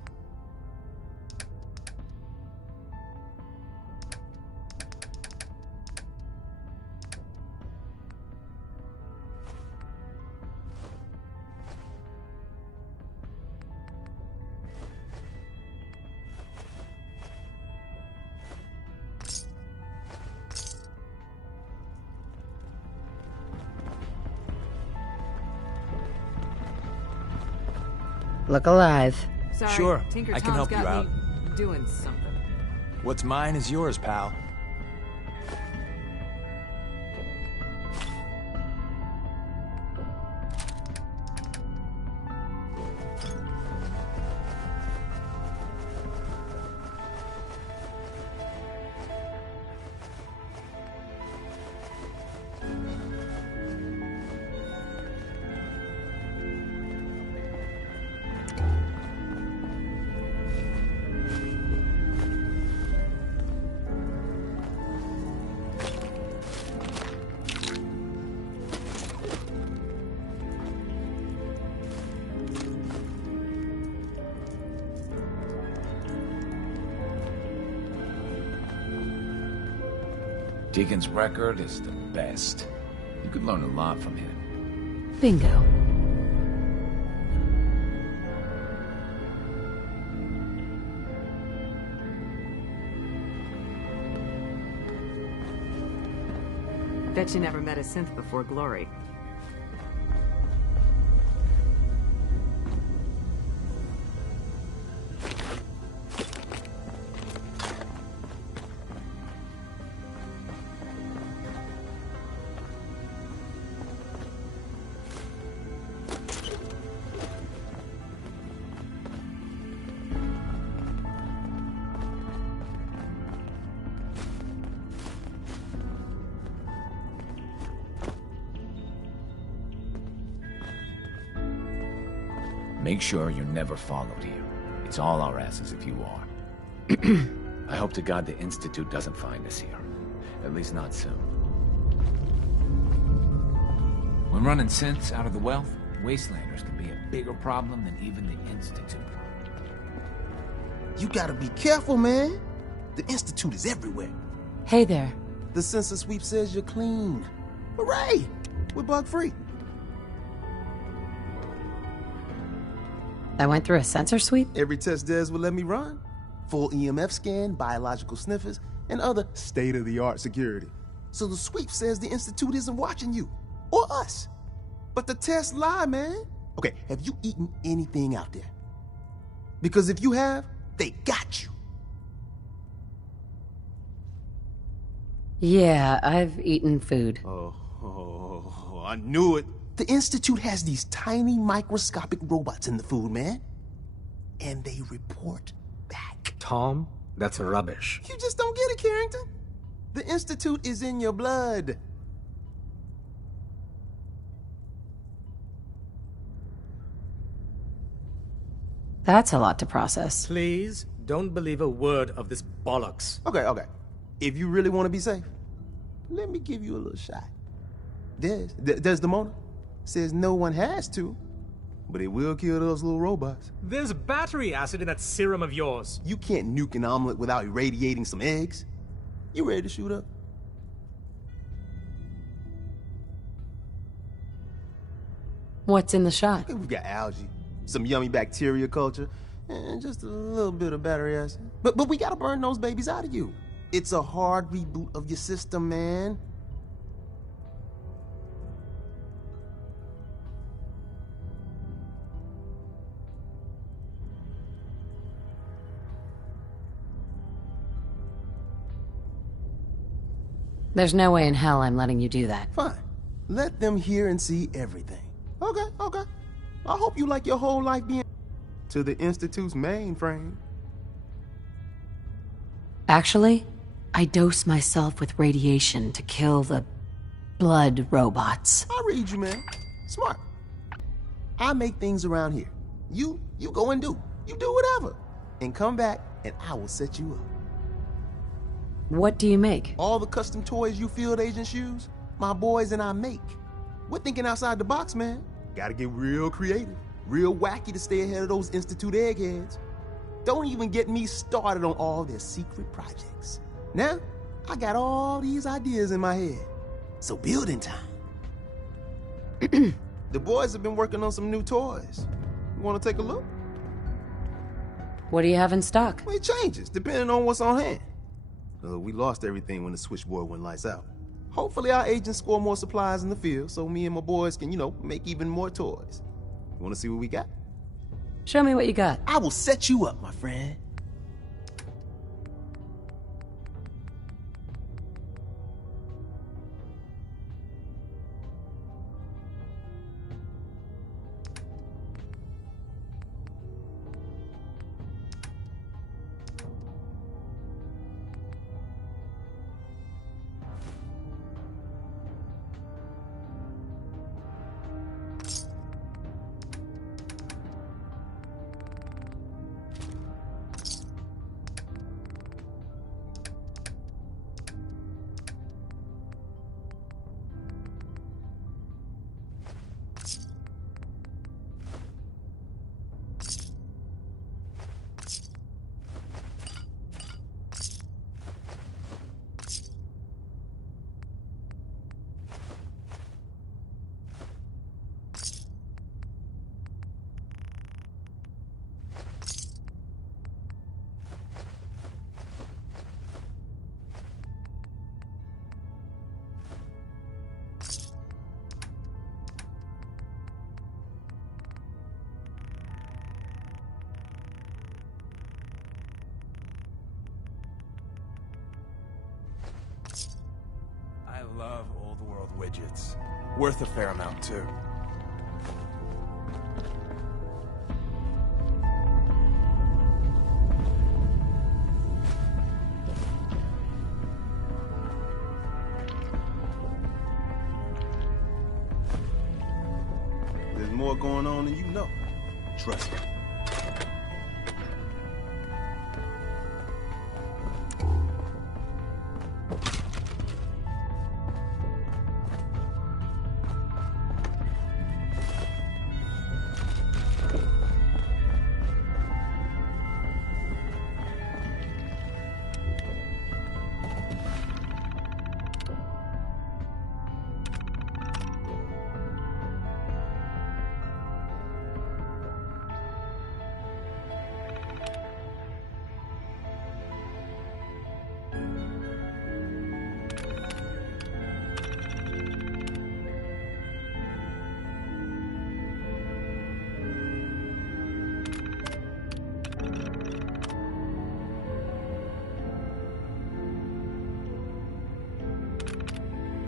Look alive. Sorry, sure, Tinker I can Tom's help you got out. me doing something. What's mine is yours, pal. Deacon's record is the best. You could learn a lot from him. Bingo. Bet you never met a synth before Glory. Make sure you're never followed here. It's all our asses if you are. I hope to God the Institute doesn't find us here. At least not soon. When running synths out of the wealth, Wastelanders can be a bigger problem than even the Institute. You gotta be careful, man. The Institute is everywhere. Hey there. The sensor sweep says you're clean. Hooray! We're bug-free. I went through a sensor sweep? Every test Des would let me run. Full EMF scan, biological sniffers, and other state-of-the-art security. So the sweep says the Institute isn't watching you. Or us. But the tests lie, man. Okay, have you eaten anything out there? Because if you have, they got you. Yeah, I've eaten food. Oh, I knew it. The Institute has these tiny microscopic robots in the food, man. And they report back. Tom, that's rubbish. You just don't get it, Carrington. The Institute is in your blood. That's a lot to process. Please, don't believe a word of this bollocks. Okay. If you really want to be safe, let me give you a little shot. Desdemona says no one has to, but it will kill those little robots. There's battery acid in that serum of yours. You can't nuke an omelet without irradiating some eggs. You ready to shoot up? What's in the shot? Okay, we've got algae, some yummy bacteria culture, and just a little bit of battery acid. But we gotta burn those babies out of you. It's a hard reboot of your system, man. There's no way in hell I'm letting you do that. Fine. Let them hear and see everything. Okay. I hope you like your whole life being to the Institute's mainframe. Actually, I dose myself with radiation to kill the blood robots. I read you, man. Smart. I make things around here. You go and do. You do whatever. And come back and I will set you up. What do you make? All the custom toys you field agents use, my boys and I make. We're thinking outside the box, man. Gotta get real creative, real wacky to stay ahead of those Institute eggheads. Don't even get me started on all their secret projects. Now, I got all these ideas in my head. So building time. The boys have been working on some new toys. You wanna take a look? What do you have in stock? Well, it changes, depending on what's on hand. We lost everything when the switchboard went lights out. Hopefully our agents score more supplies in the field so me and my boys can, make even more toys. You wanna see what we got? Show me what you got. I will set you up, my friend. I love old world widgets. Worth a fair amount, too. There's more going on than you know. Trust me.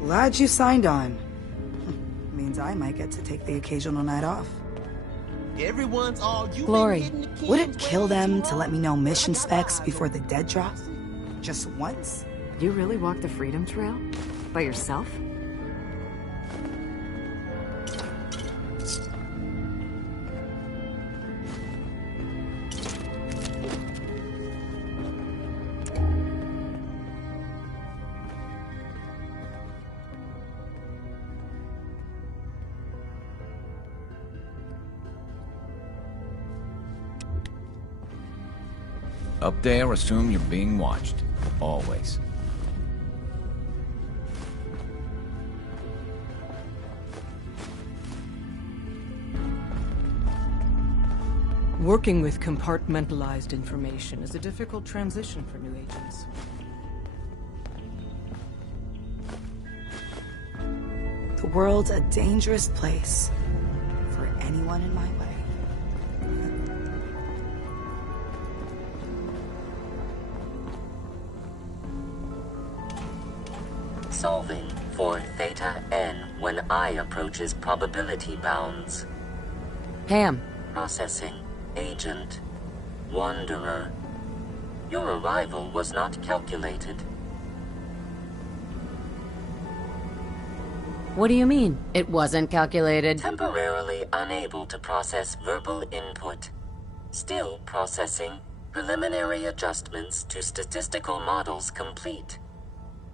Glad you signed on. Means I might get to take the occasional night off. Everyone's all you. Glory, would it kill them to let me know mission specs before the dead drop? Just once? You really walked the Freedom Trail? By yourself? Up there, assume you're being watched. Always. Working with compartmentalized information is a difficult transition for new agents. The world's a dangerous place for anyone in my way. Solving for Theta N when I approaches probability bounds. Pam. Processing. Agent. Wanderer. Your arrival was not calculated. What do you mean, it wasn't calculated? Temporarily unable to process verbal input. Still processing. Preliminary adjustments to statistical models complete.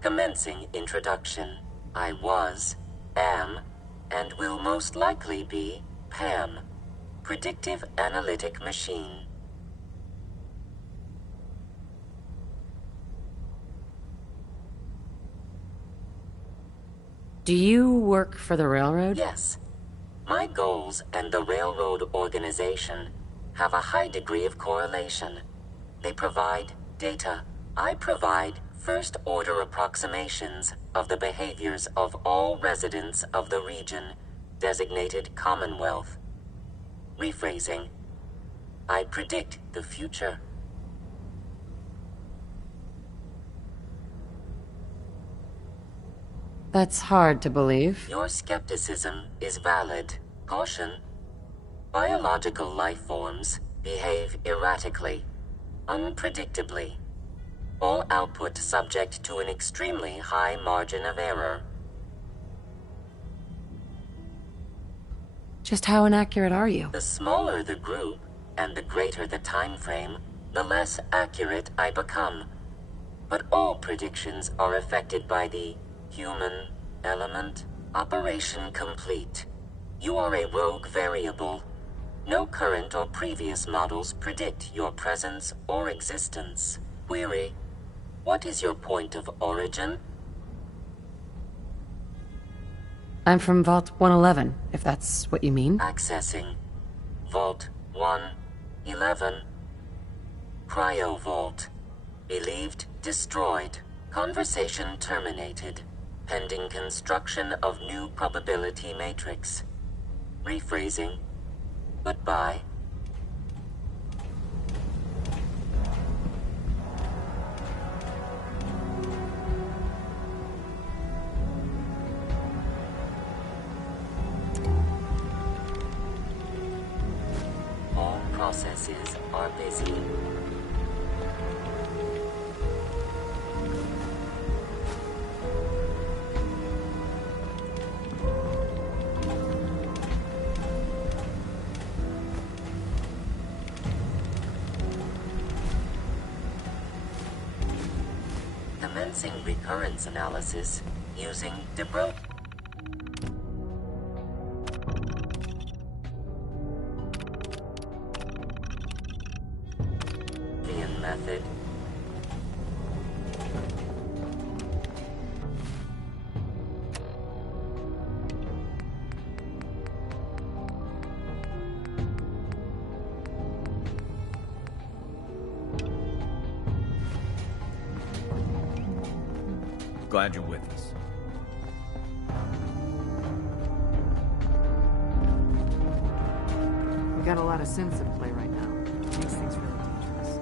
Commencing introduction. I was, am, and will most likely be Pam. Predictive Analytic Machine. Do you work for the railroad? Yes. My goals and the railroad organization have a high degree of correlation. They provide data. I provide first-order approximations of the behaviors of all residents of the region designated Commonwealth. Rephrasing. I predict the future. That's hard to believe. Your skepticism is valid. Caution. Biological life forms behave erratically, unpredictably. All output subject to an extremely high margin of error. Just how inaccurate are you? The smaller the group, and the greater the time frame, the less accurate I become. But all predictions are affected by the human element. Operation complete. You are a rogue variable. No current or previous models predict your presence or existence. Query. What is your point of origin? I'm from Vault 111, if that's what you mean. Accessing. Vault 111. Cryo Vault. Believed destroyed. Conversation terminated. Pending construction of new probability matrix. Rephrasing. Goodbye. All processes are busy. Commencing recurrence analysis using de Broglie's method. Glad you're with us. We got a lot of synths in play right now. Makes things really dangerous.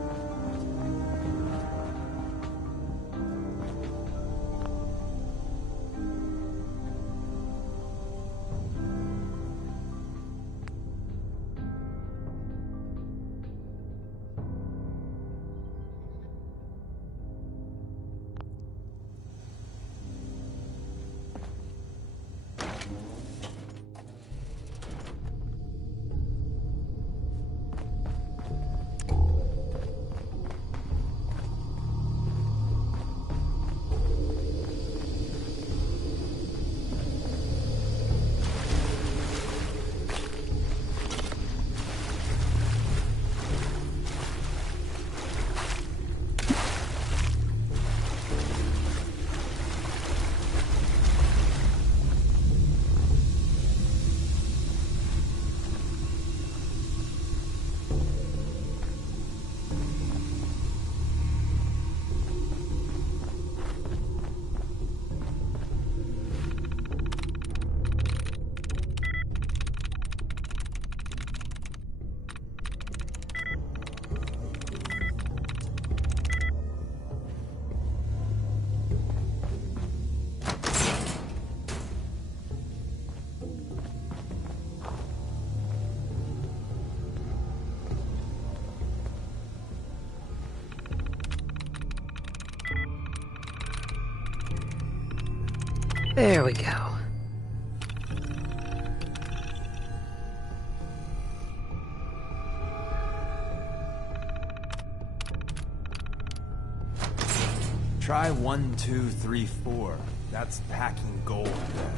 There we go. Try 1, 2, 3, 4. That's packing gold there.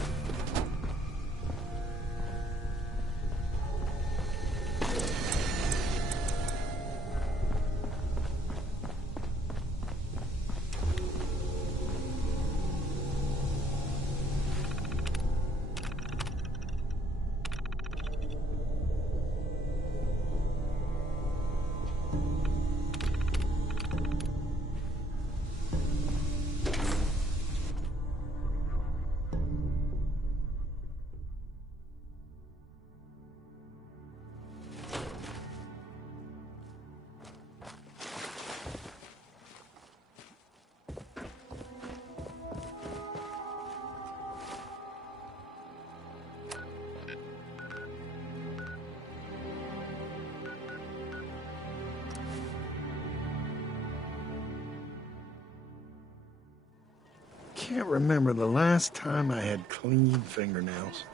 Can't remember the last time I had clean fingernails.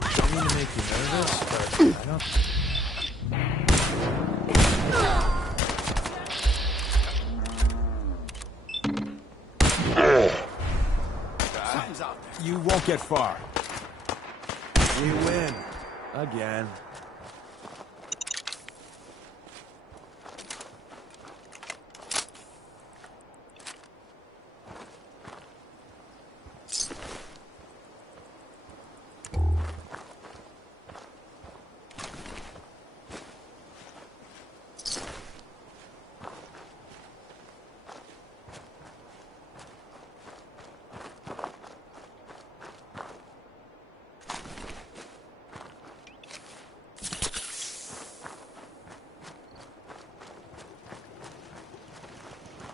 Don't mean to make you nervous, but I don't... You won't get far. We win. Again.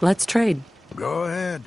Let's trade. Go ahead.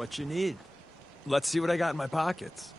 What you need? Let's see what I got in my pockets.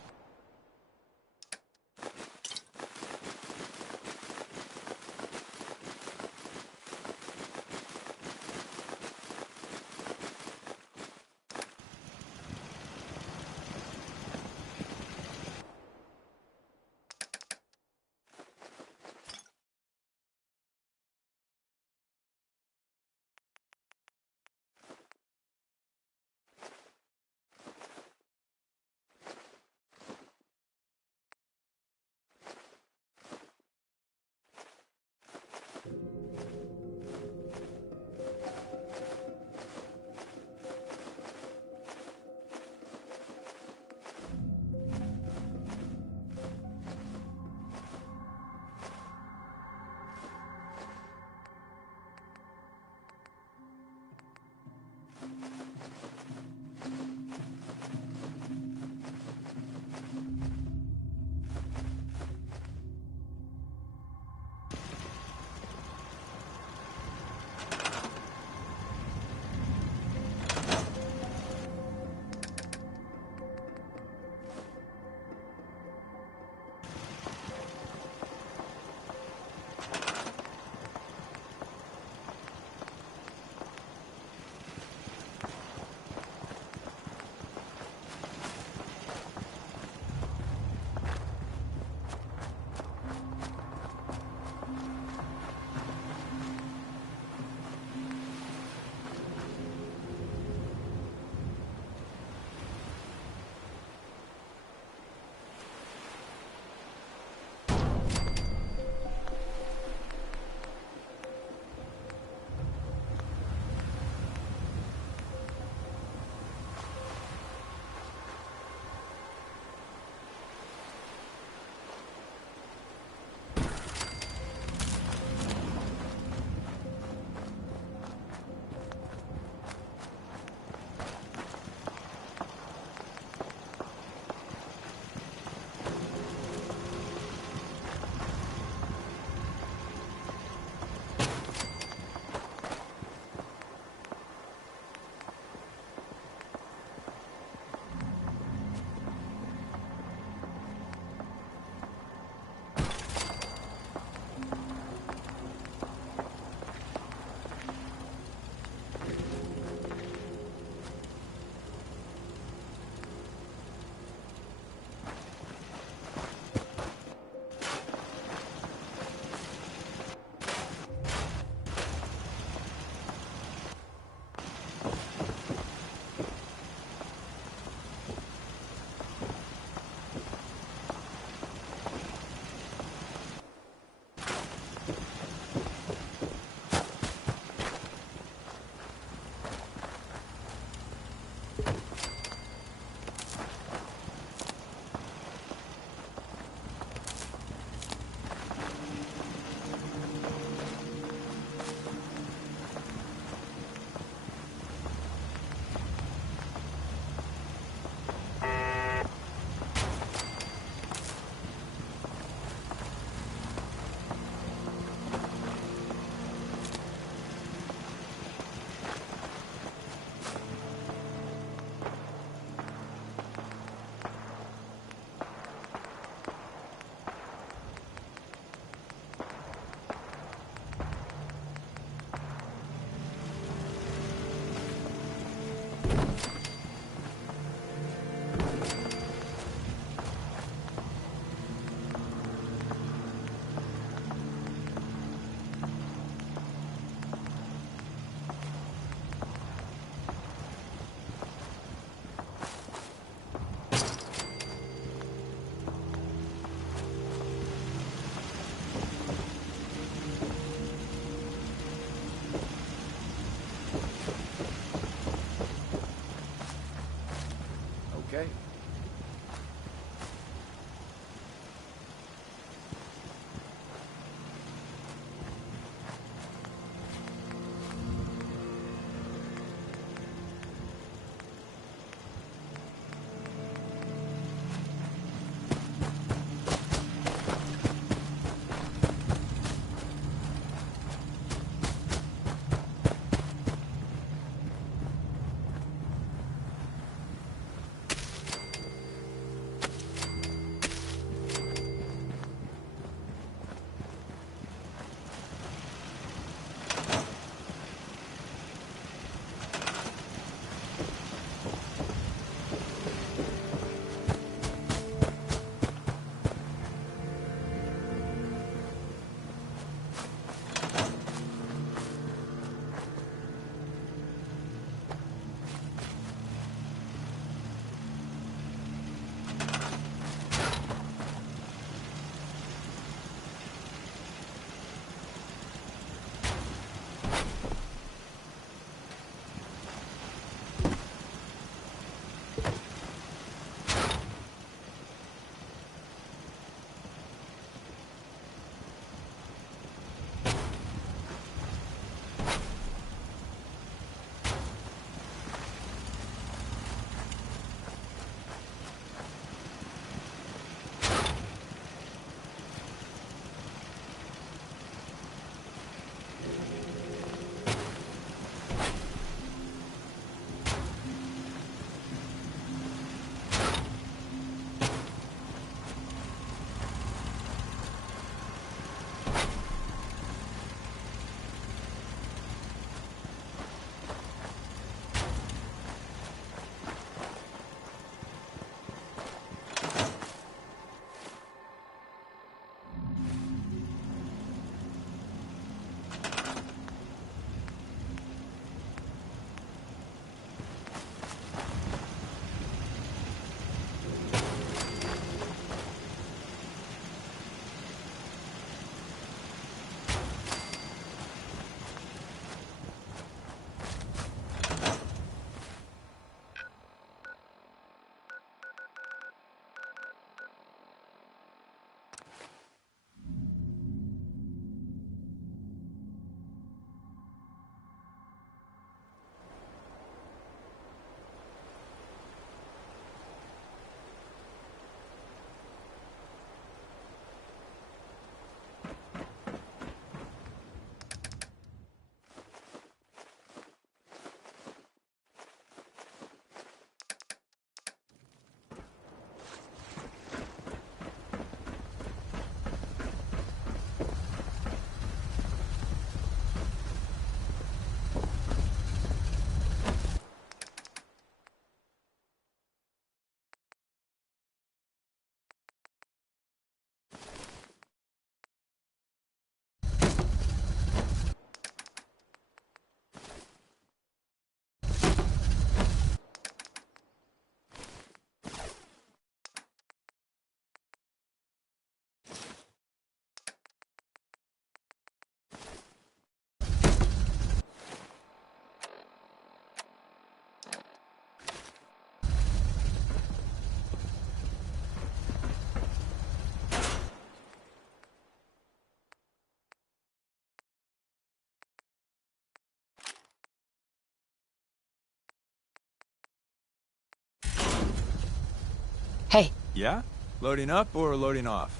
Hey. Yeah? Loading up or loading off?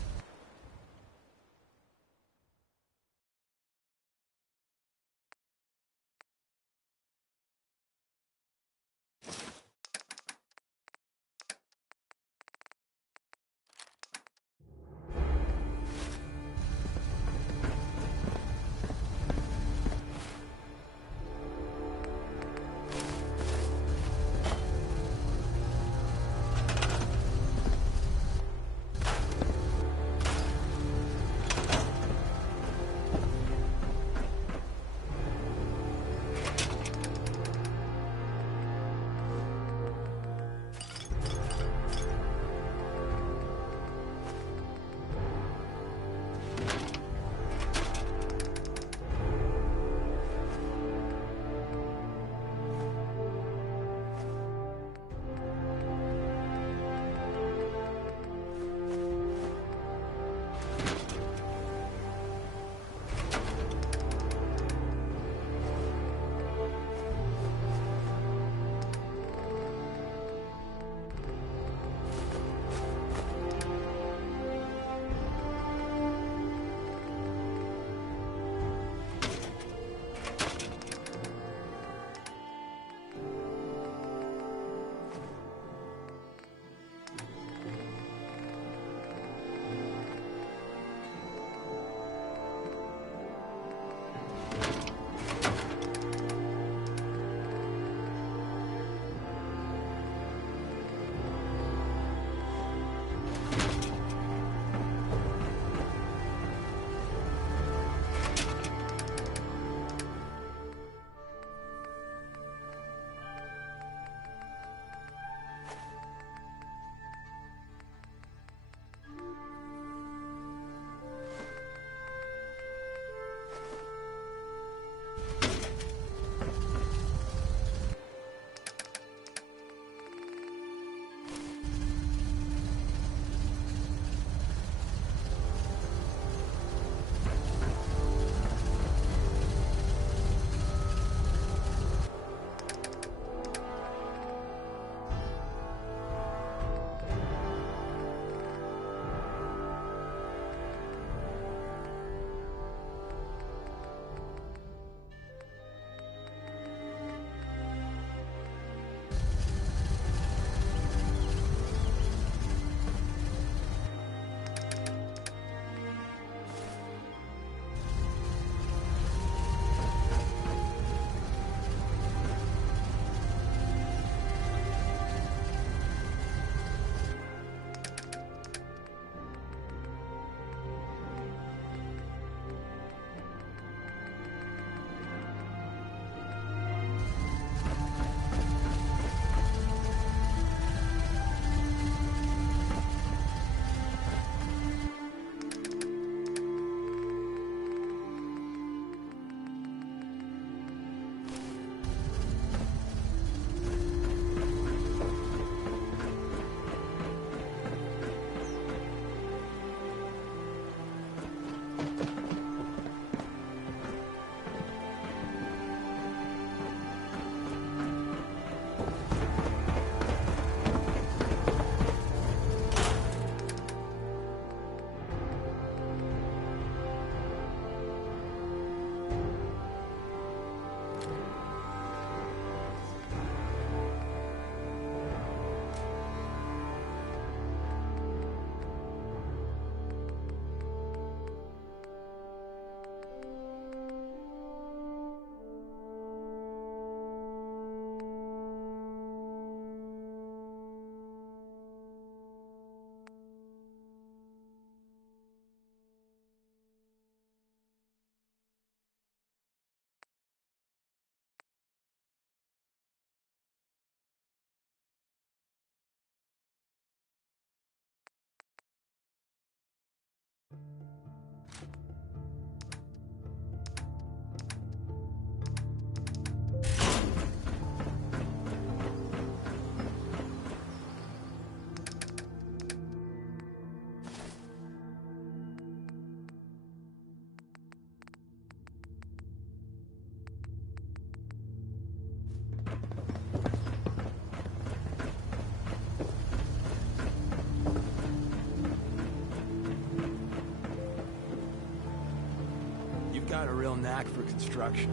real knack for construction.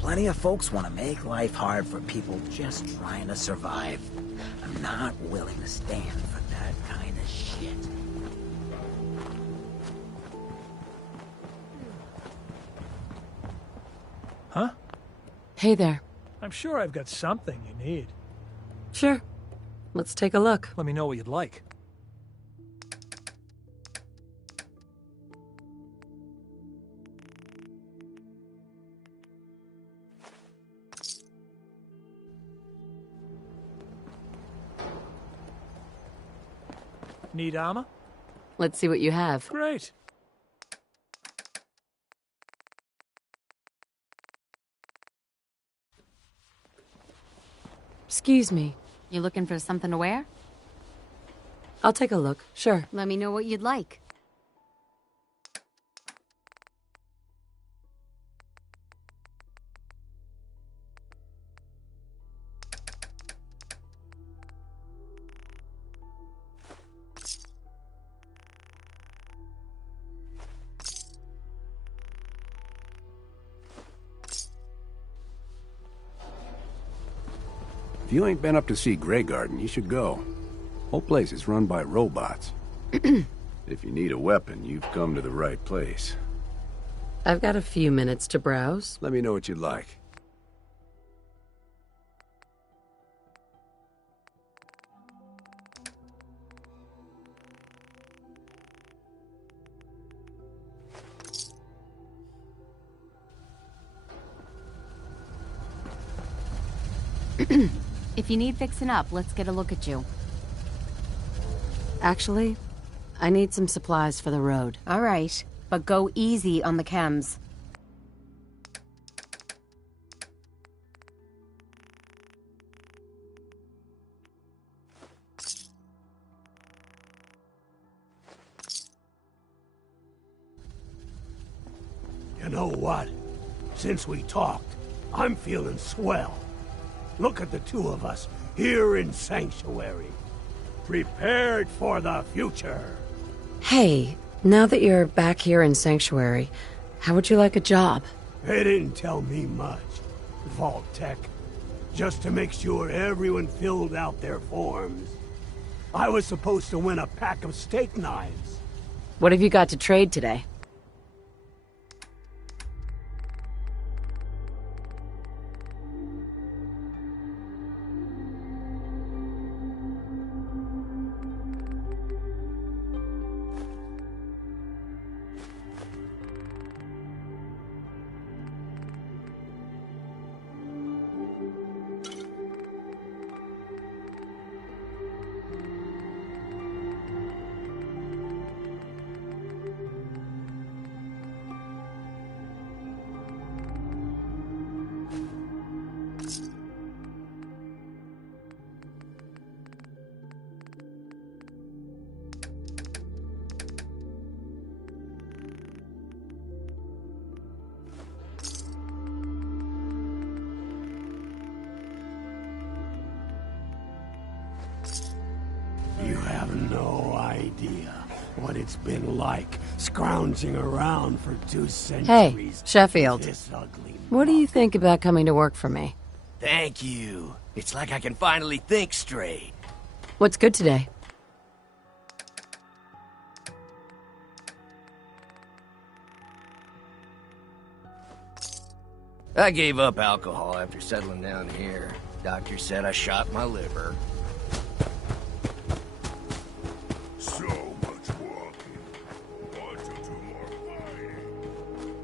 Plenty of folks want to make life hard for people just trying to survive. I'm not willing to stand for that kind of shit. Huh? Hey there. I'm sure I've got something you need. Sure. Let's take a look. Let me know what you'd like. Need armor? Let's see what you have. Great. Excuse me. You looking for something to wear? I'll take a look, sure. Let me know what you'd like. If you ain't been up to see Grey Garden, you should go. Whole place is run by robots. If you need a weapon, you've come to the right place. I've got a few minutes to browse. Let me know what you'd like. If you need fixing up, let's get a look at you. Actually, I need some supplies for the road. All right, but go easy on the chems. You know what? Since we talked, I'm feeling swell. Look at the two of us here in Sanctuary. Prepared for the future. Hey, now that you're back here in Sanctuary, how would you like a job? They didn't tell me much, Vault Tech. Just to make sure everyone filled out their forms. I was supposed to win a pack of steak knives. What have you got to trade today? no idea what it's been like scrounging around for 2 Hey, centuries. Sheffield. This ugly. What do you think about coming to work for me? Thank you. It's like I can finally think straight. What's good today? I gave up alcohol after settling down here. Doctor said I shot my liver. So much walking. Want to do more fighting?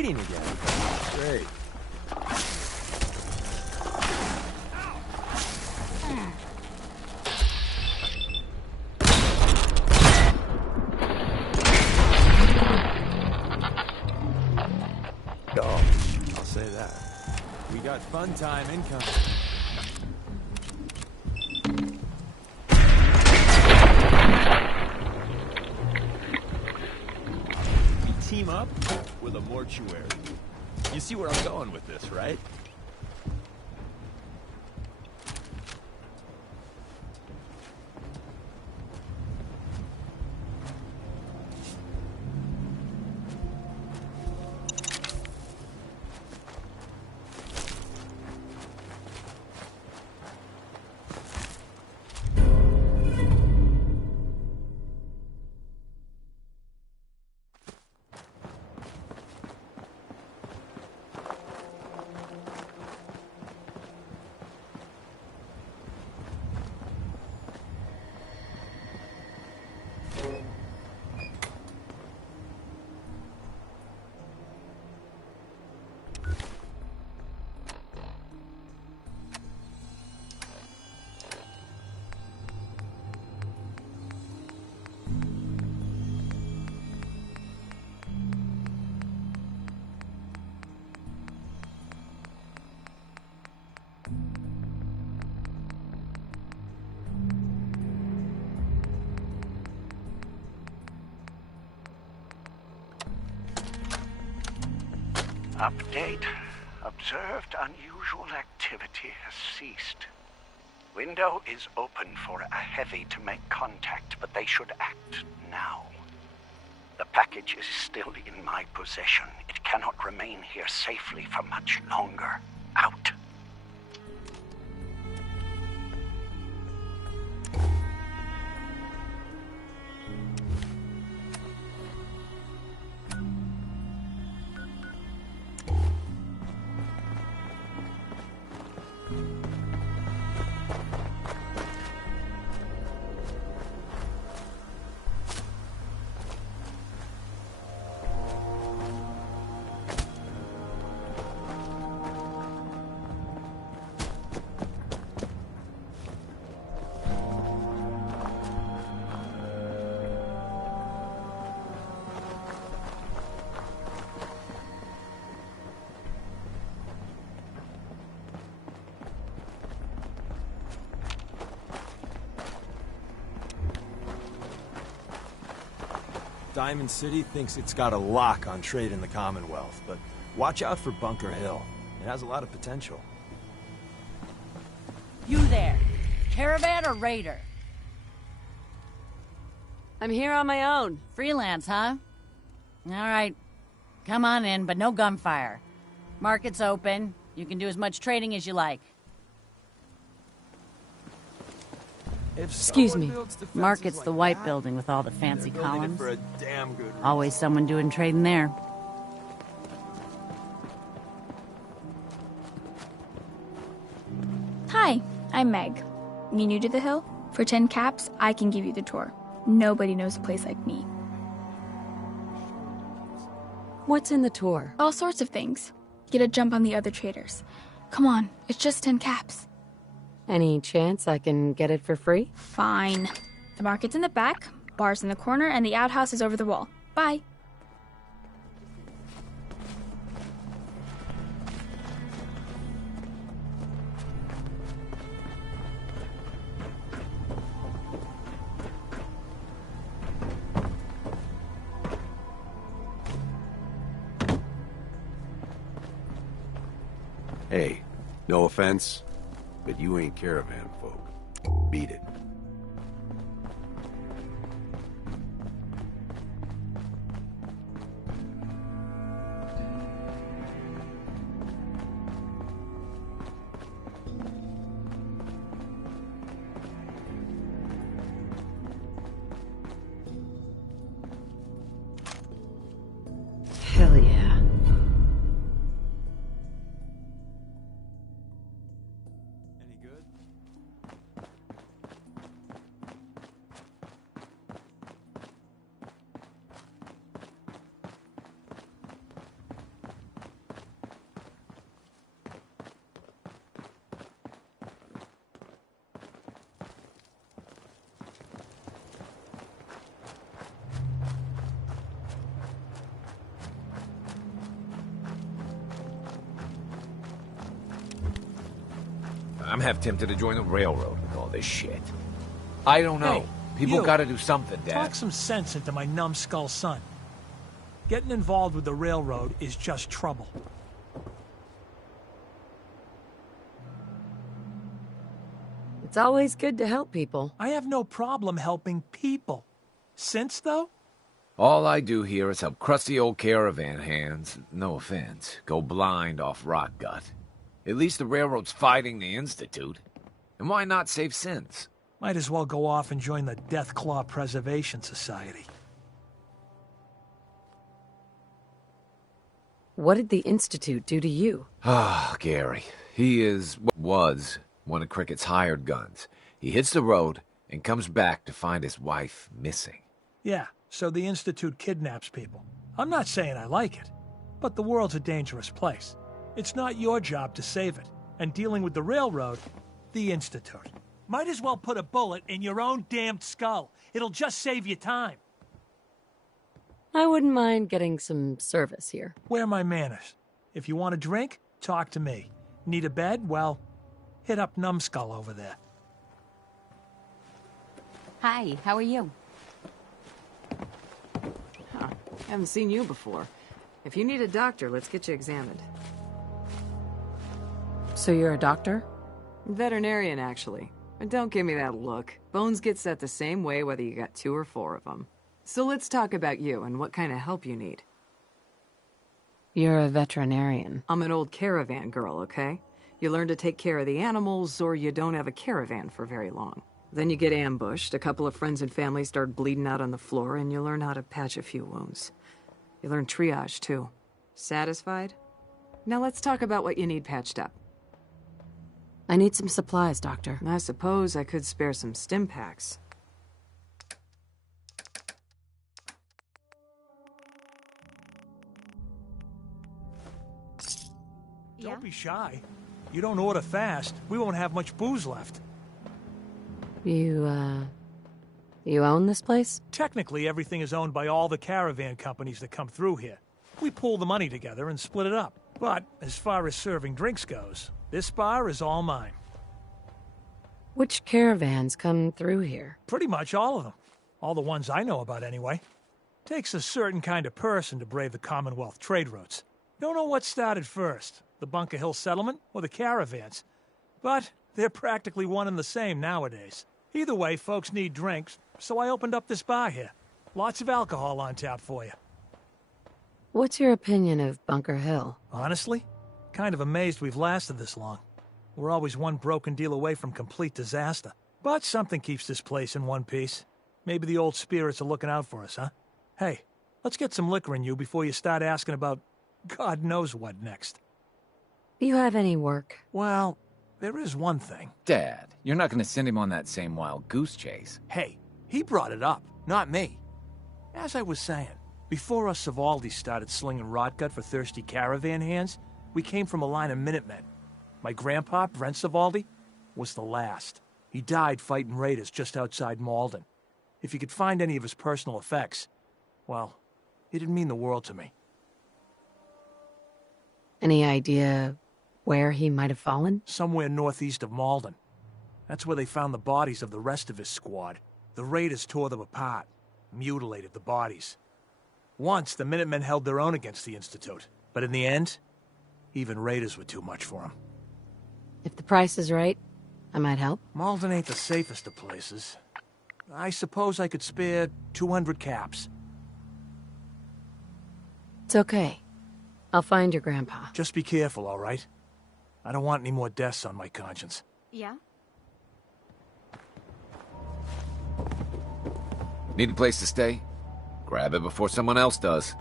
fighting again. Great. Oh, I'll say that. We got fun time incoming. We team up with a mortuary. You see where I'm going with this, right? Update. Observed unusual activity has ceased. Window is open for a heavy to make contact, but they should act now. The package is still in my possession. It cannot remain here safely for much longer. Out. Diamond City thinks it's got a lock on trade in the Commonwealth, but watch out for Bunker Hill. It has a lot of potential. You there. Caravan or raider? I'm here on my own. Freelance, huh? All right. Come on in, but no gunfire. Market's open. You can do as much trading as you like. Excuse me. Market's the white building with all the fancy columns. Always someone doing trading there. Hi, I'm Meg. You new to the hill? For 10 caps, I can give you the tour. Nobody knows a place like me. What's in the tour? All sorts of things. Get a jump on the other traders. Come on, it's just 10 caps. Any chance I can get it for free? Fine. The market's in the back, bar's in the corner, and the outhouse is over the wall. Bye. Hey, no offense, but you ain't caravan folk. Beat it. Hell yeah. I'm half tempted to join the railroad with all this shit. I don't know. Hey, People you. gotta do something, Dad. Talk some sense into my numbskull son. Getting involved with the railroad is just trouble. It's always good to help people. I have no problem helping people. Since, though? All I do here is help crusty old caravan hands, no offense, go blind off rot gut. At least the railroad's fighting the Institute. And why not save sins? Might as well go off and join the Deathclaw Preservation Society. What did the Institute do to you? Ah, Gary. He was one of Cricket's hired guns. He hits the road and comes back to find his wife missing. Yeah, so the Institute kidnaps people. I'm not saying I like it, but the world's a dangerous place. It's not your job to save it. And dealing with the railroad, the Institute. Might as well put a bullet in your own damned skull. It'll just save you time. I wouldn't mind getting some service here. Where are my manners? If you want a drink, talk to me. Need a bed? Well, hit up Numbskull over there. Hi, how are you? Huh. Haven't seen you before. If you need a doctor, let's get you examined. So you're a doctor? Veterinarian, actually. But don't give me that look. Bones get set the same way whether you got 2 or 4 of them. So let's talk about you and what kind of help you need. You're a veterinarian. I'm an old caravan girl, okay? You learn to take care of the animals, or you don't have a caravan for very long. Then you get ambushed, a couple of friends and family start bleeding out on the floor, and you learn how to patch a few wounds. You learn triage, too. Satisfied? Now let's talk about what you need patched up. I need some supplies, Doctor. I suppose I could spare some stim packs. Don't be shy. You don't order fast, we won't have much booze left. You own this place? Technically, everything is owned by all the caravan companies that come through here. We pool the money together and split it up. But as far as serving drinks goes, this bar is all mine. Which caravans come through here? Pretty much all of them. All the ones I know about, anyway. Takes a certain kind of person to brave the Commonwealth trade routes. Don't know what started first, the Bunker Hill settlement or the caravans. But they're practically one and the same nowadays. Either way, folks need drinks, so I opened up this bar here. Lots of alcohol on tap for you. What's your opinion of Bunker Hill? Honestly, kind of amazed we've lasted this long. We're always one broken deal away from complete disaster. But something keeps this place in one piece. Maybe the old spirits are looking out for us, huh? Hey, let's get some liquor in you before you start asking about God knows what next. Do you have any work? Well, there is one thing. Dad, you're not gonna send him on that same wild goose chase. Hey, he brought it up, not me. As I was saying, before us Savaldis started slinging rotgut for thirsty caravan hands, we came from a line of Minutemen. My grandpa, Brent Savaldi, was the last. He died fighting raiders just outside Malden. If you could find any of his personal effects, well, it didn't mean the world to me. Any idea where he might have fallen? Somewhere northeast of Malden. That's where they found the bodies of the rest of his squad. The raiders tore them apart, mutilated the bodies. Once, the Minutemen held their own against the Institute. But in the end, even raiders were too much for them. If the price is right, I might help. Malden ain't the safest of places. I suppose I could spare 200 caps. It's okay. I'll find your grandpa. Just be careful, all right? I don't want any more deaths on my conscience. Yeah? Need a place to stay? Grab it before someone else does.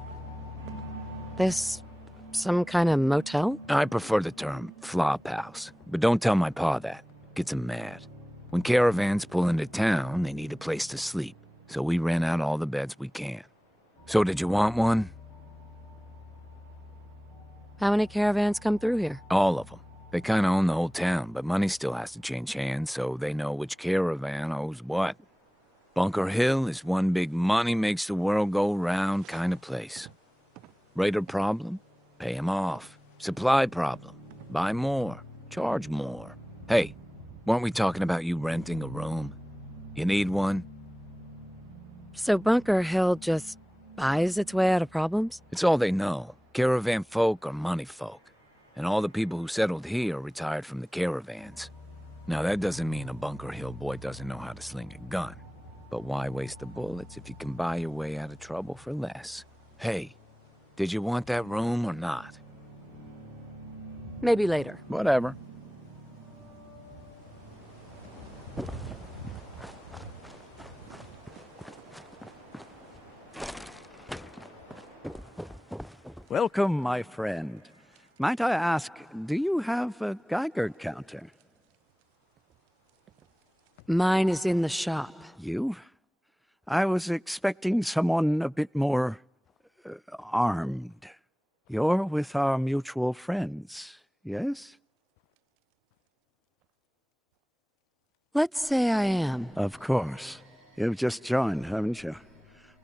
This some kind of motel? I prefer the term flop house, but don't tell my pa that. Gets him mad. When caravans pull into town, they need a place to sleep, so we rent out all the beds we can. So did you want one? How many caravans come through here? All of them. They kind of own the whole town, but money still has to change hands, so they know which caravan owes what. Bunker Hill is one big money makes the world go round kind of place. Raider problem? Pay him off. Supply problem? Buy more. Charge more. Hey, Weren't we talking about you renting a room? You need one? So Bunker Hill just buys its way out of problems? It's all they know. Caravan folk are money folk. And all the people who settled here retired from the caravans. Now that doesn't mean a Bunker Hill boy doesn't know how to sling a gun. But why waste the bullets if you can buy your way out of trouble for less? Hey, did you want that room or not? Maybe later. Whatever. Welcome, my friend. Might I ask, do you have a Geiger counter? Mine is in the shop. You? I was expecting someone a bit more armed. You're with our mutual friends, yes? Let's say I am. Of course. You've just joined, haven't you?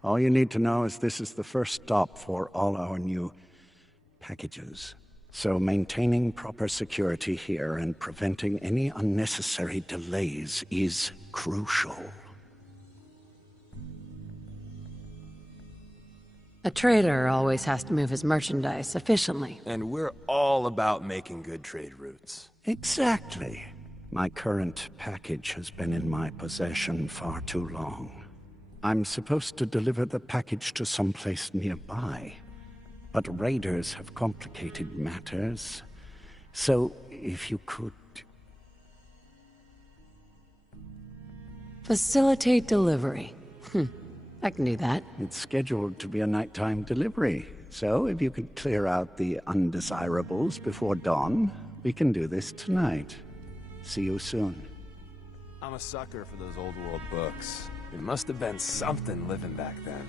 All you need to know is this is the first stop for all our new packages. So maintaining proper security here and preventing any unnecessary delays is crucial. A trader always has to move his merchandise efficiently. And we're all about making good trade routes. Exactly. My current package has been in my possession far too long. I'm supposed to deliver the package to someplace nearby, but raiders have complicated matters. So, if you could... Facilitate delivery. I can do that. It's scheduled to be a nighttime delivery, so if you could clear out the undesirables before dawn, we can do this tonight. See you soon. I'm a sucker for those old world books. It must have been something living back then.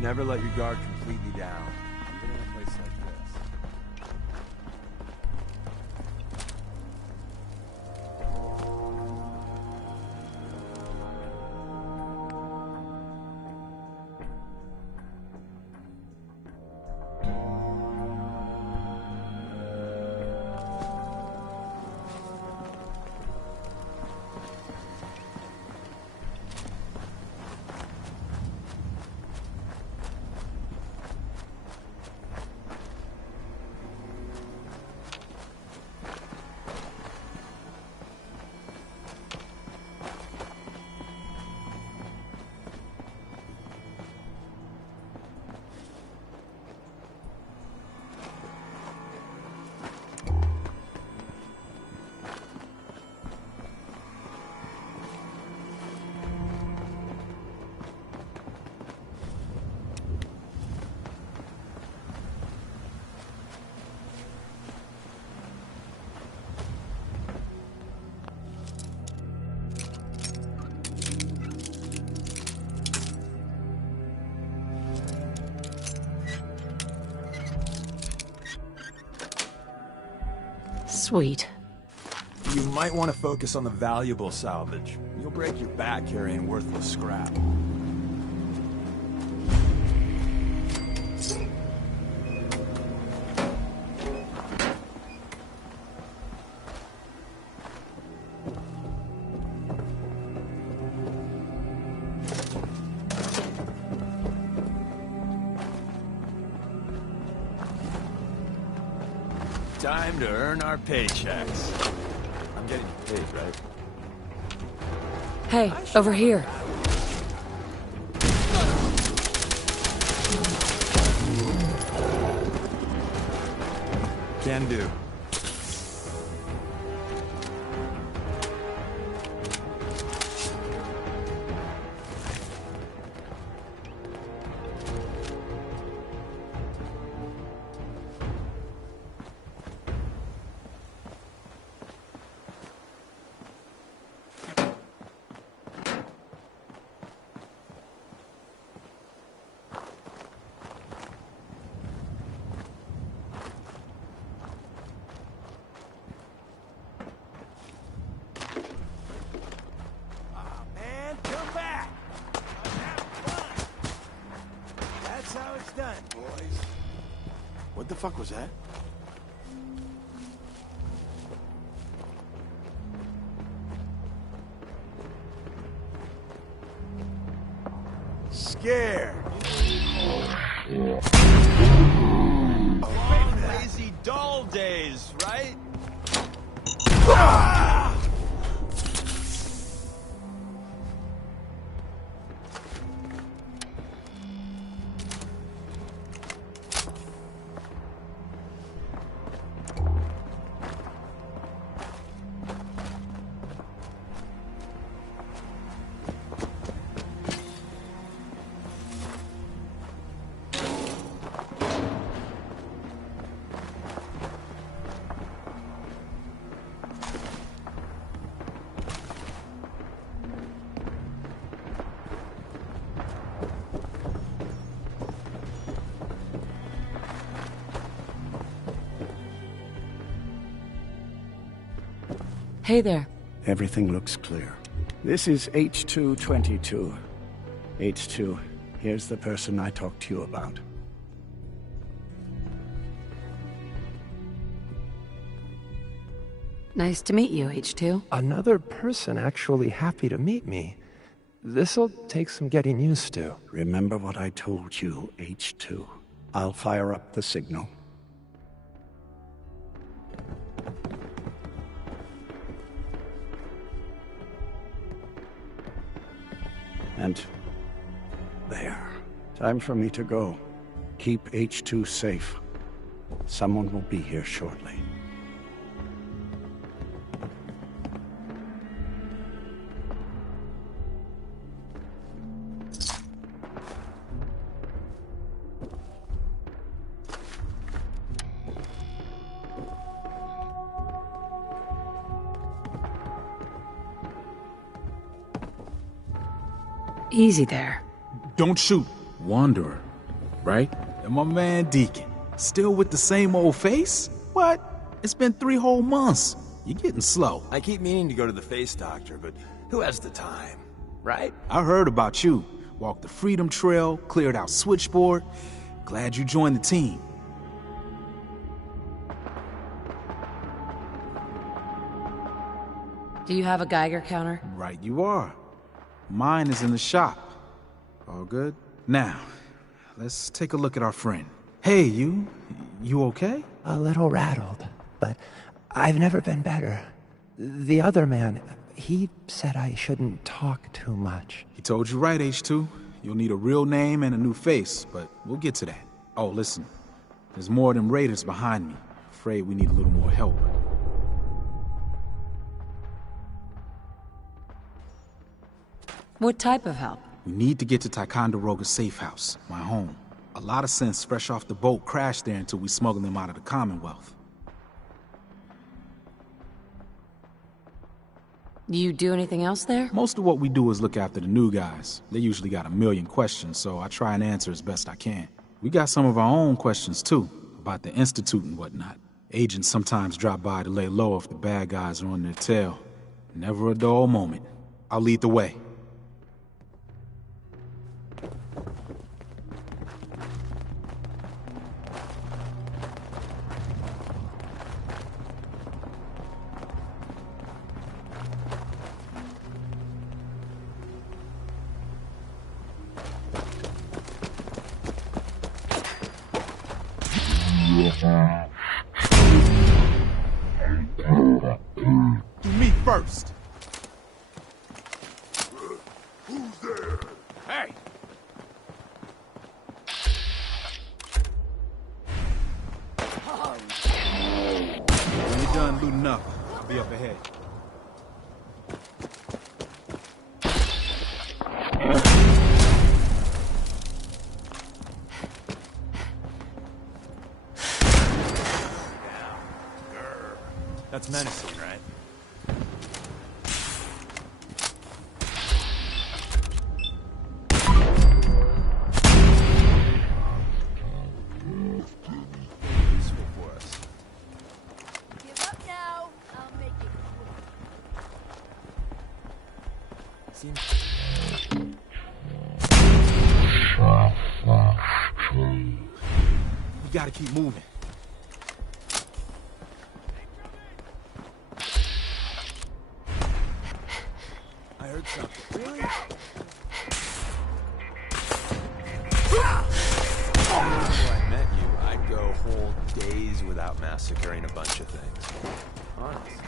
Never let your guard completely down, even in a place like this. Sweet. You might want to focus on the valuable salvage. You'll break your back carrying worthless scrap. Time to earn our paychecks. I'm getting paid, right? Hey, over here. Can do. fuck was that? Scared. Lazy doll days, right? Hey there. Everything looks clear. This is H222. H2, here's the person I talked to you about. Nice to meet you, H2. Another person actually happy to meet me. This'll take some getting used to. Remember what I told you, H2. I'll fire up the signal. And there. Time for me to go. Keep H2 safe. Someone will be here shortly. Easy there. Don't shoot. Wanderer, right? And my man Deacon. Still with the same old face? What? It's been 3 whole months. You're getting slow. I keep meaning to go to the face doctor, but who has the time, right? I heard about you. Walked the Freedom Trail, cleared out Switchboard. Glad you joined the team. Do you have a Geiger counter? Right you are. Mine is in the shop. All good? Now, let's take a look at our friend. Hey, you okay? A little rattled, but I've never been better. The other man, he said I shouldn't talk too much. He told you right, H2. You'll need a real name and a new face, but we'll get to that. Oh, listen. There's more of them raiders behind me. Afraid we need a little more help. What type of help? We need to get to Ticonderoga's safe house, my home. A lot of synths fresh off the boat crashed there until we smuggled them out of the Commonwealth. Do you do anything else there? Most of what we do is look after the new guys. They usually got a million questions, so I try and answer as best I can. We got some of our own questions too, about the Institute and whatnot. Agents sometimes drop by to lay low if the bad guys are on their tail. Never a dull moment. I'll lead the way. Do me first. Who's there? Hey! When you're done looting up, I'll be up ahead. That's menacing, right? Useful for us. Give up now. I'll make it Seems... We gotta keep moving. without massacring a bunch of things. Honest.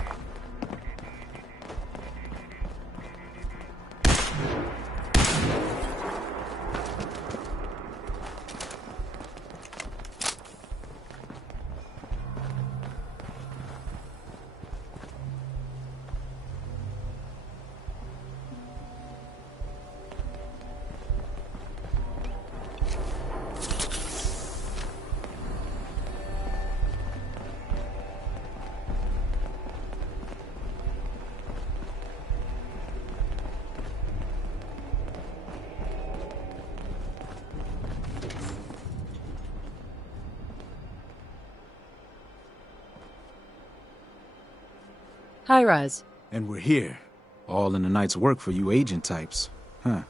Hi, Raz. And we're here. All in the night's work for you agent types. Huh.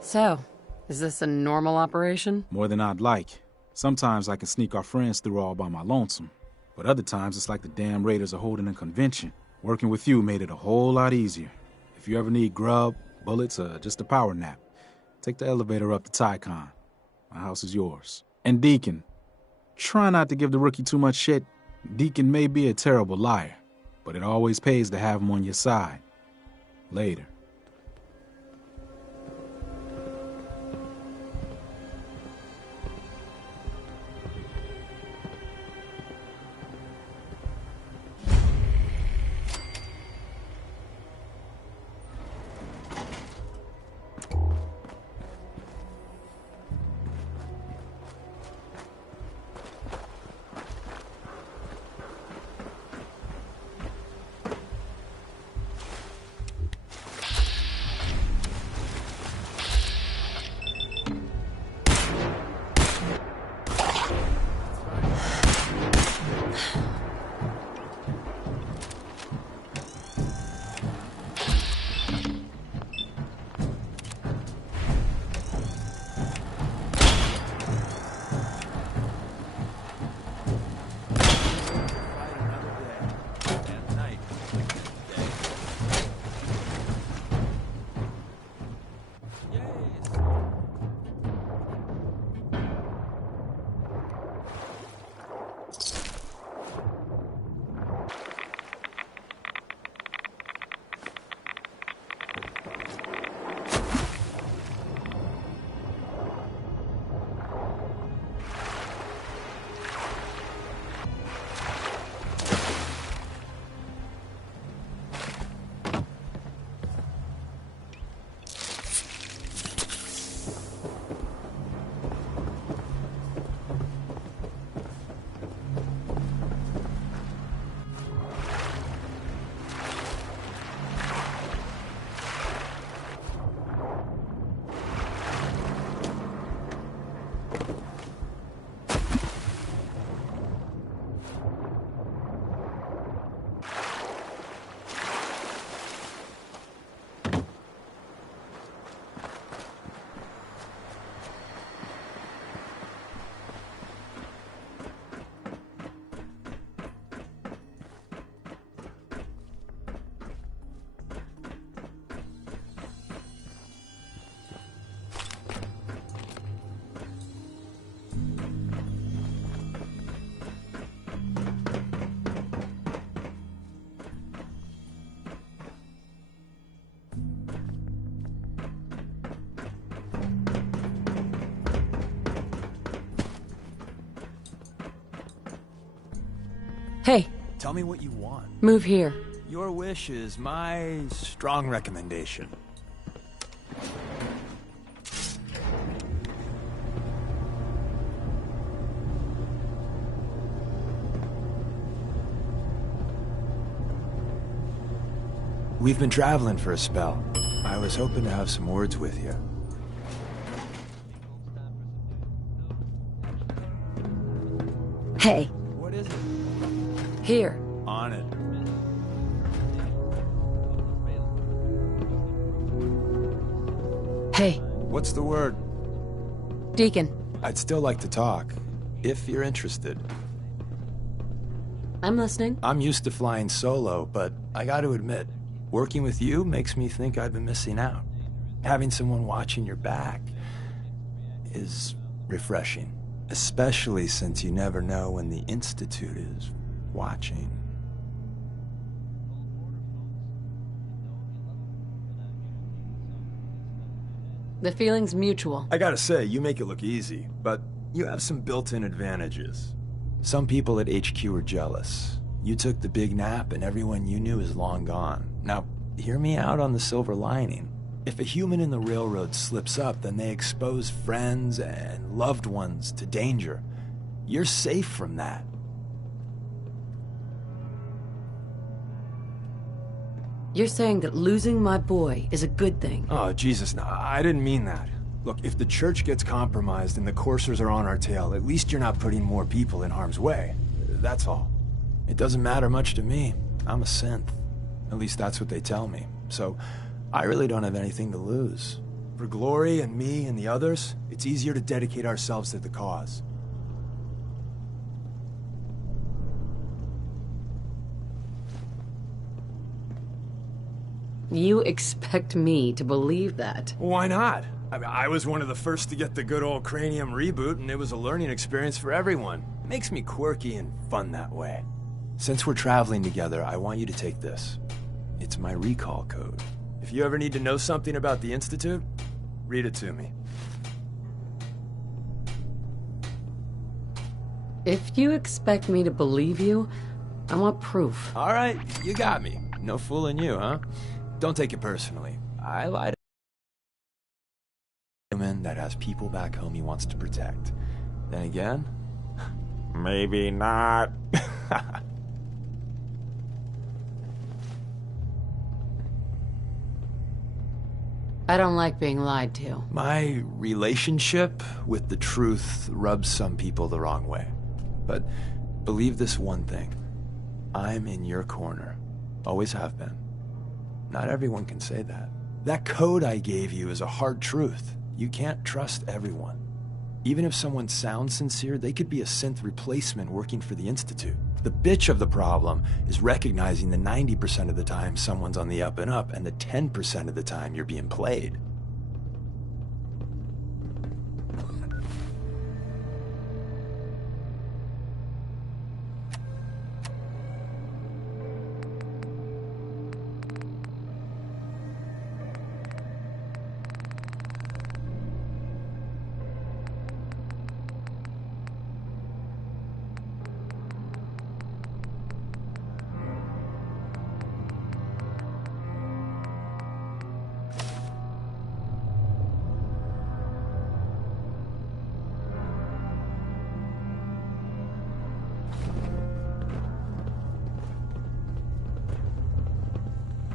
So, is this a normal operation? More than I'd like. Sometimes I can sneak our friends through all by my lonesome. But other times it's like the damn raiders are holding a convention. Working with you made it a whole lot easier. If you ever need grub, bullets, or just a power nap, take the elevator up to Tycon. My house is yours. And Deacon, try not to give the rookie too much shit. Deacon may be a terrible liar, but it always pays to have him on your side. Later. Hey. Tell me what you want. Move here. Your wish is my strong recommendation. We've been traveling for a spell. I was hoping to have some words with you. Hey. What is it? Here. On it. Hey. What's the word? Deacon. I'd still like to talk, if you're interested. I'm listening. I'm used to flying solo, but I gotta admit, working with you makes me think I've been missing out. Having someone watching your back is refreshing. Especially since you never know when the Institute is watching. The feeling's mutual. I gotta say, you make it look easy, but you have some built-in advantages. Some people at HQ are jealous. You took the big nap and everyone you knew is long gone. Now, hear me out on the silver lining. If a human in the railroad slips up, then they expose friends and loved ones to danger. You're safe from that. You're saying that losing my boy is a good thing? Oh, Jesus, no, I didn't mean that. Look, if the church gets compromised and the coursers are on our tail, at least you're not putting more people in harm's way. That's all. It doesn't matter much to me. I'm a synth. At least that's what they tell me. So, I really don't have anything to lose. For Glory and me and the others, it's easier to dedicate ourselves to the cause. You expect me to believe that? Why not? I mean, I was one of the first to get the good old Cranium reboot, and it was a learning experience for everyone. It makes me quirky and fun that way. Since we're traveling together, I want you to take this. It's my recall code. If you ever need to know something about the Institute, read it to me. If you expect me to believe you, I want proof. All right, you got me. No fooling you, huh? Don't take it personally. I lied. A woman that has people back home he wants to protect. Then again, maybe not. I don't like being lied to. My relationship with the truth rubs some people the wrong way. But believe this one thing. I'm in your corner. Always have been. Not everyone can say that. That code I gave you is a hard truth. You can't trust everyone. Even if someone sounds sincere, they could be a synth replacement working for the Institute. The bitch of the problem is recognizing the 90% of the time someone's on the up and up, and the 10% of the time you're being played.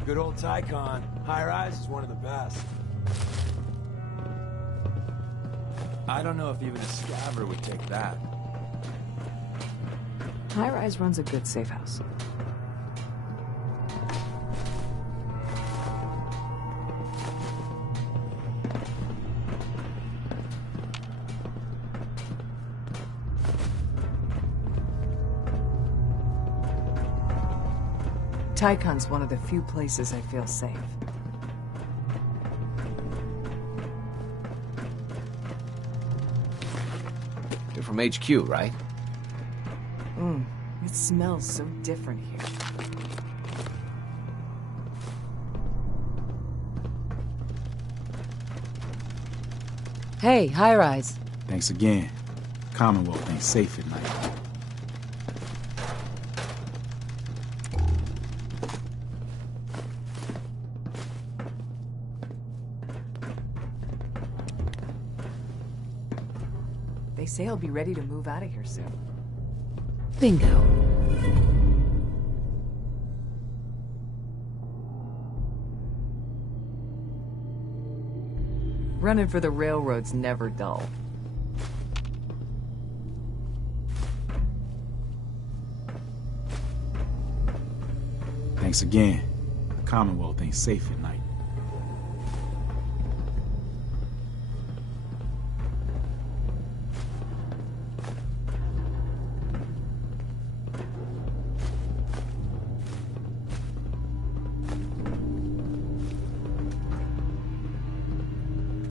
Good old Tycon. High Rise is one of the best. I don't know if even a scabber would take that. High Rise runs a good safe house. Tycon's one of the few places I feel safe. You're from HQ, right? It smells so different here. Hey, High Rise. Thanks again. Commonwealth ain't safe at night. They say I'll be ready to move out of here soon. Bingo. Running for the railroad's never dull. Thanks again. Commonwealth ain't safe at night.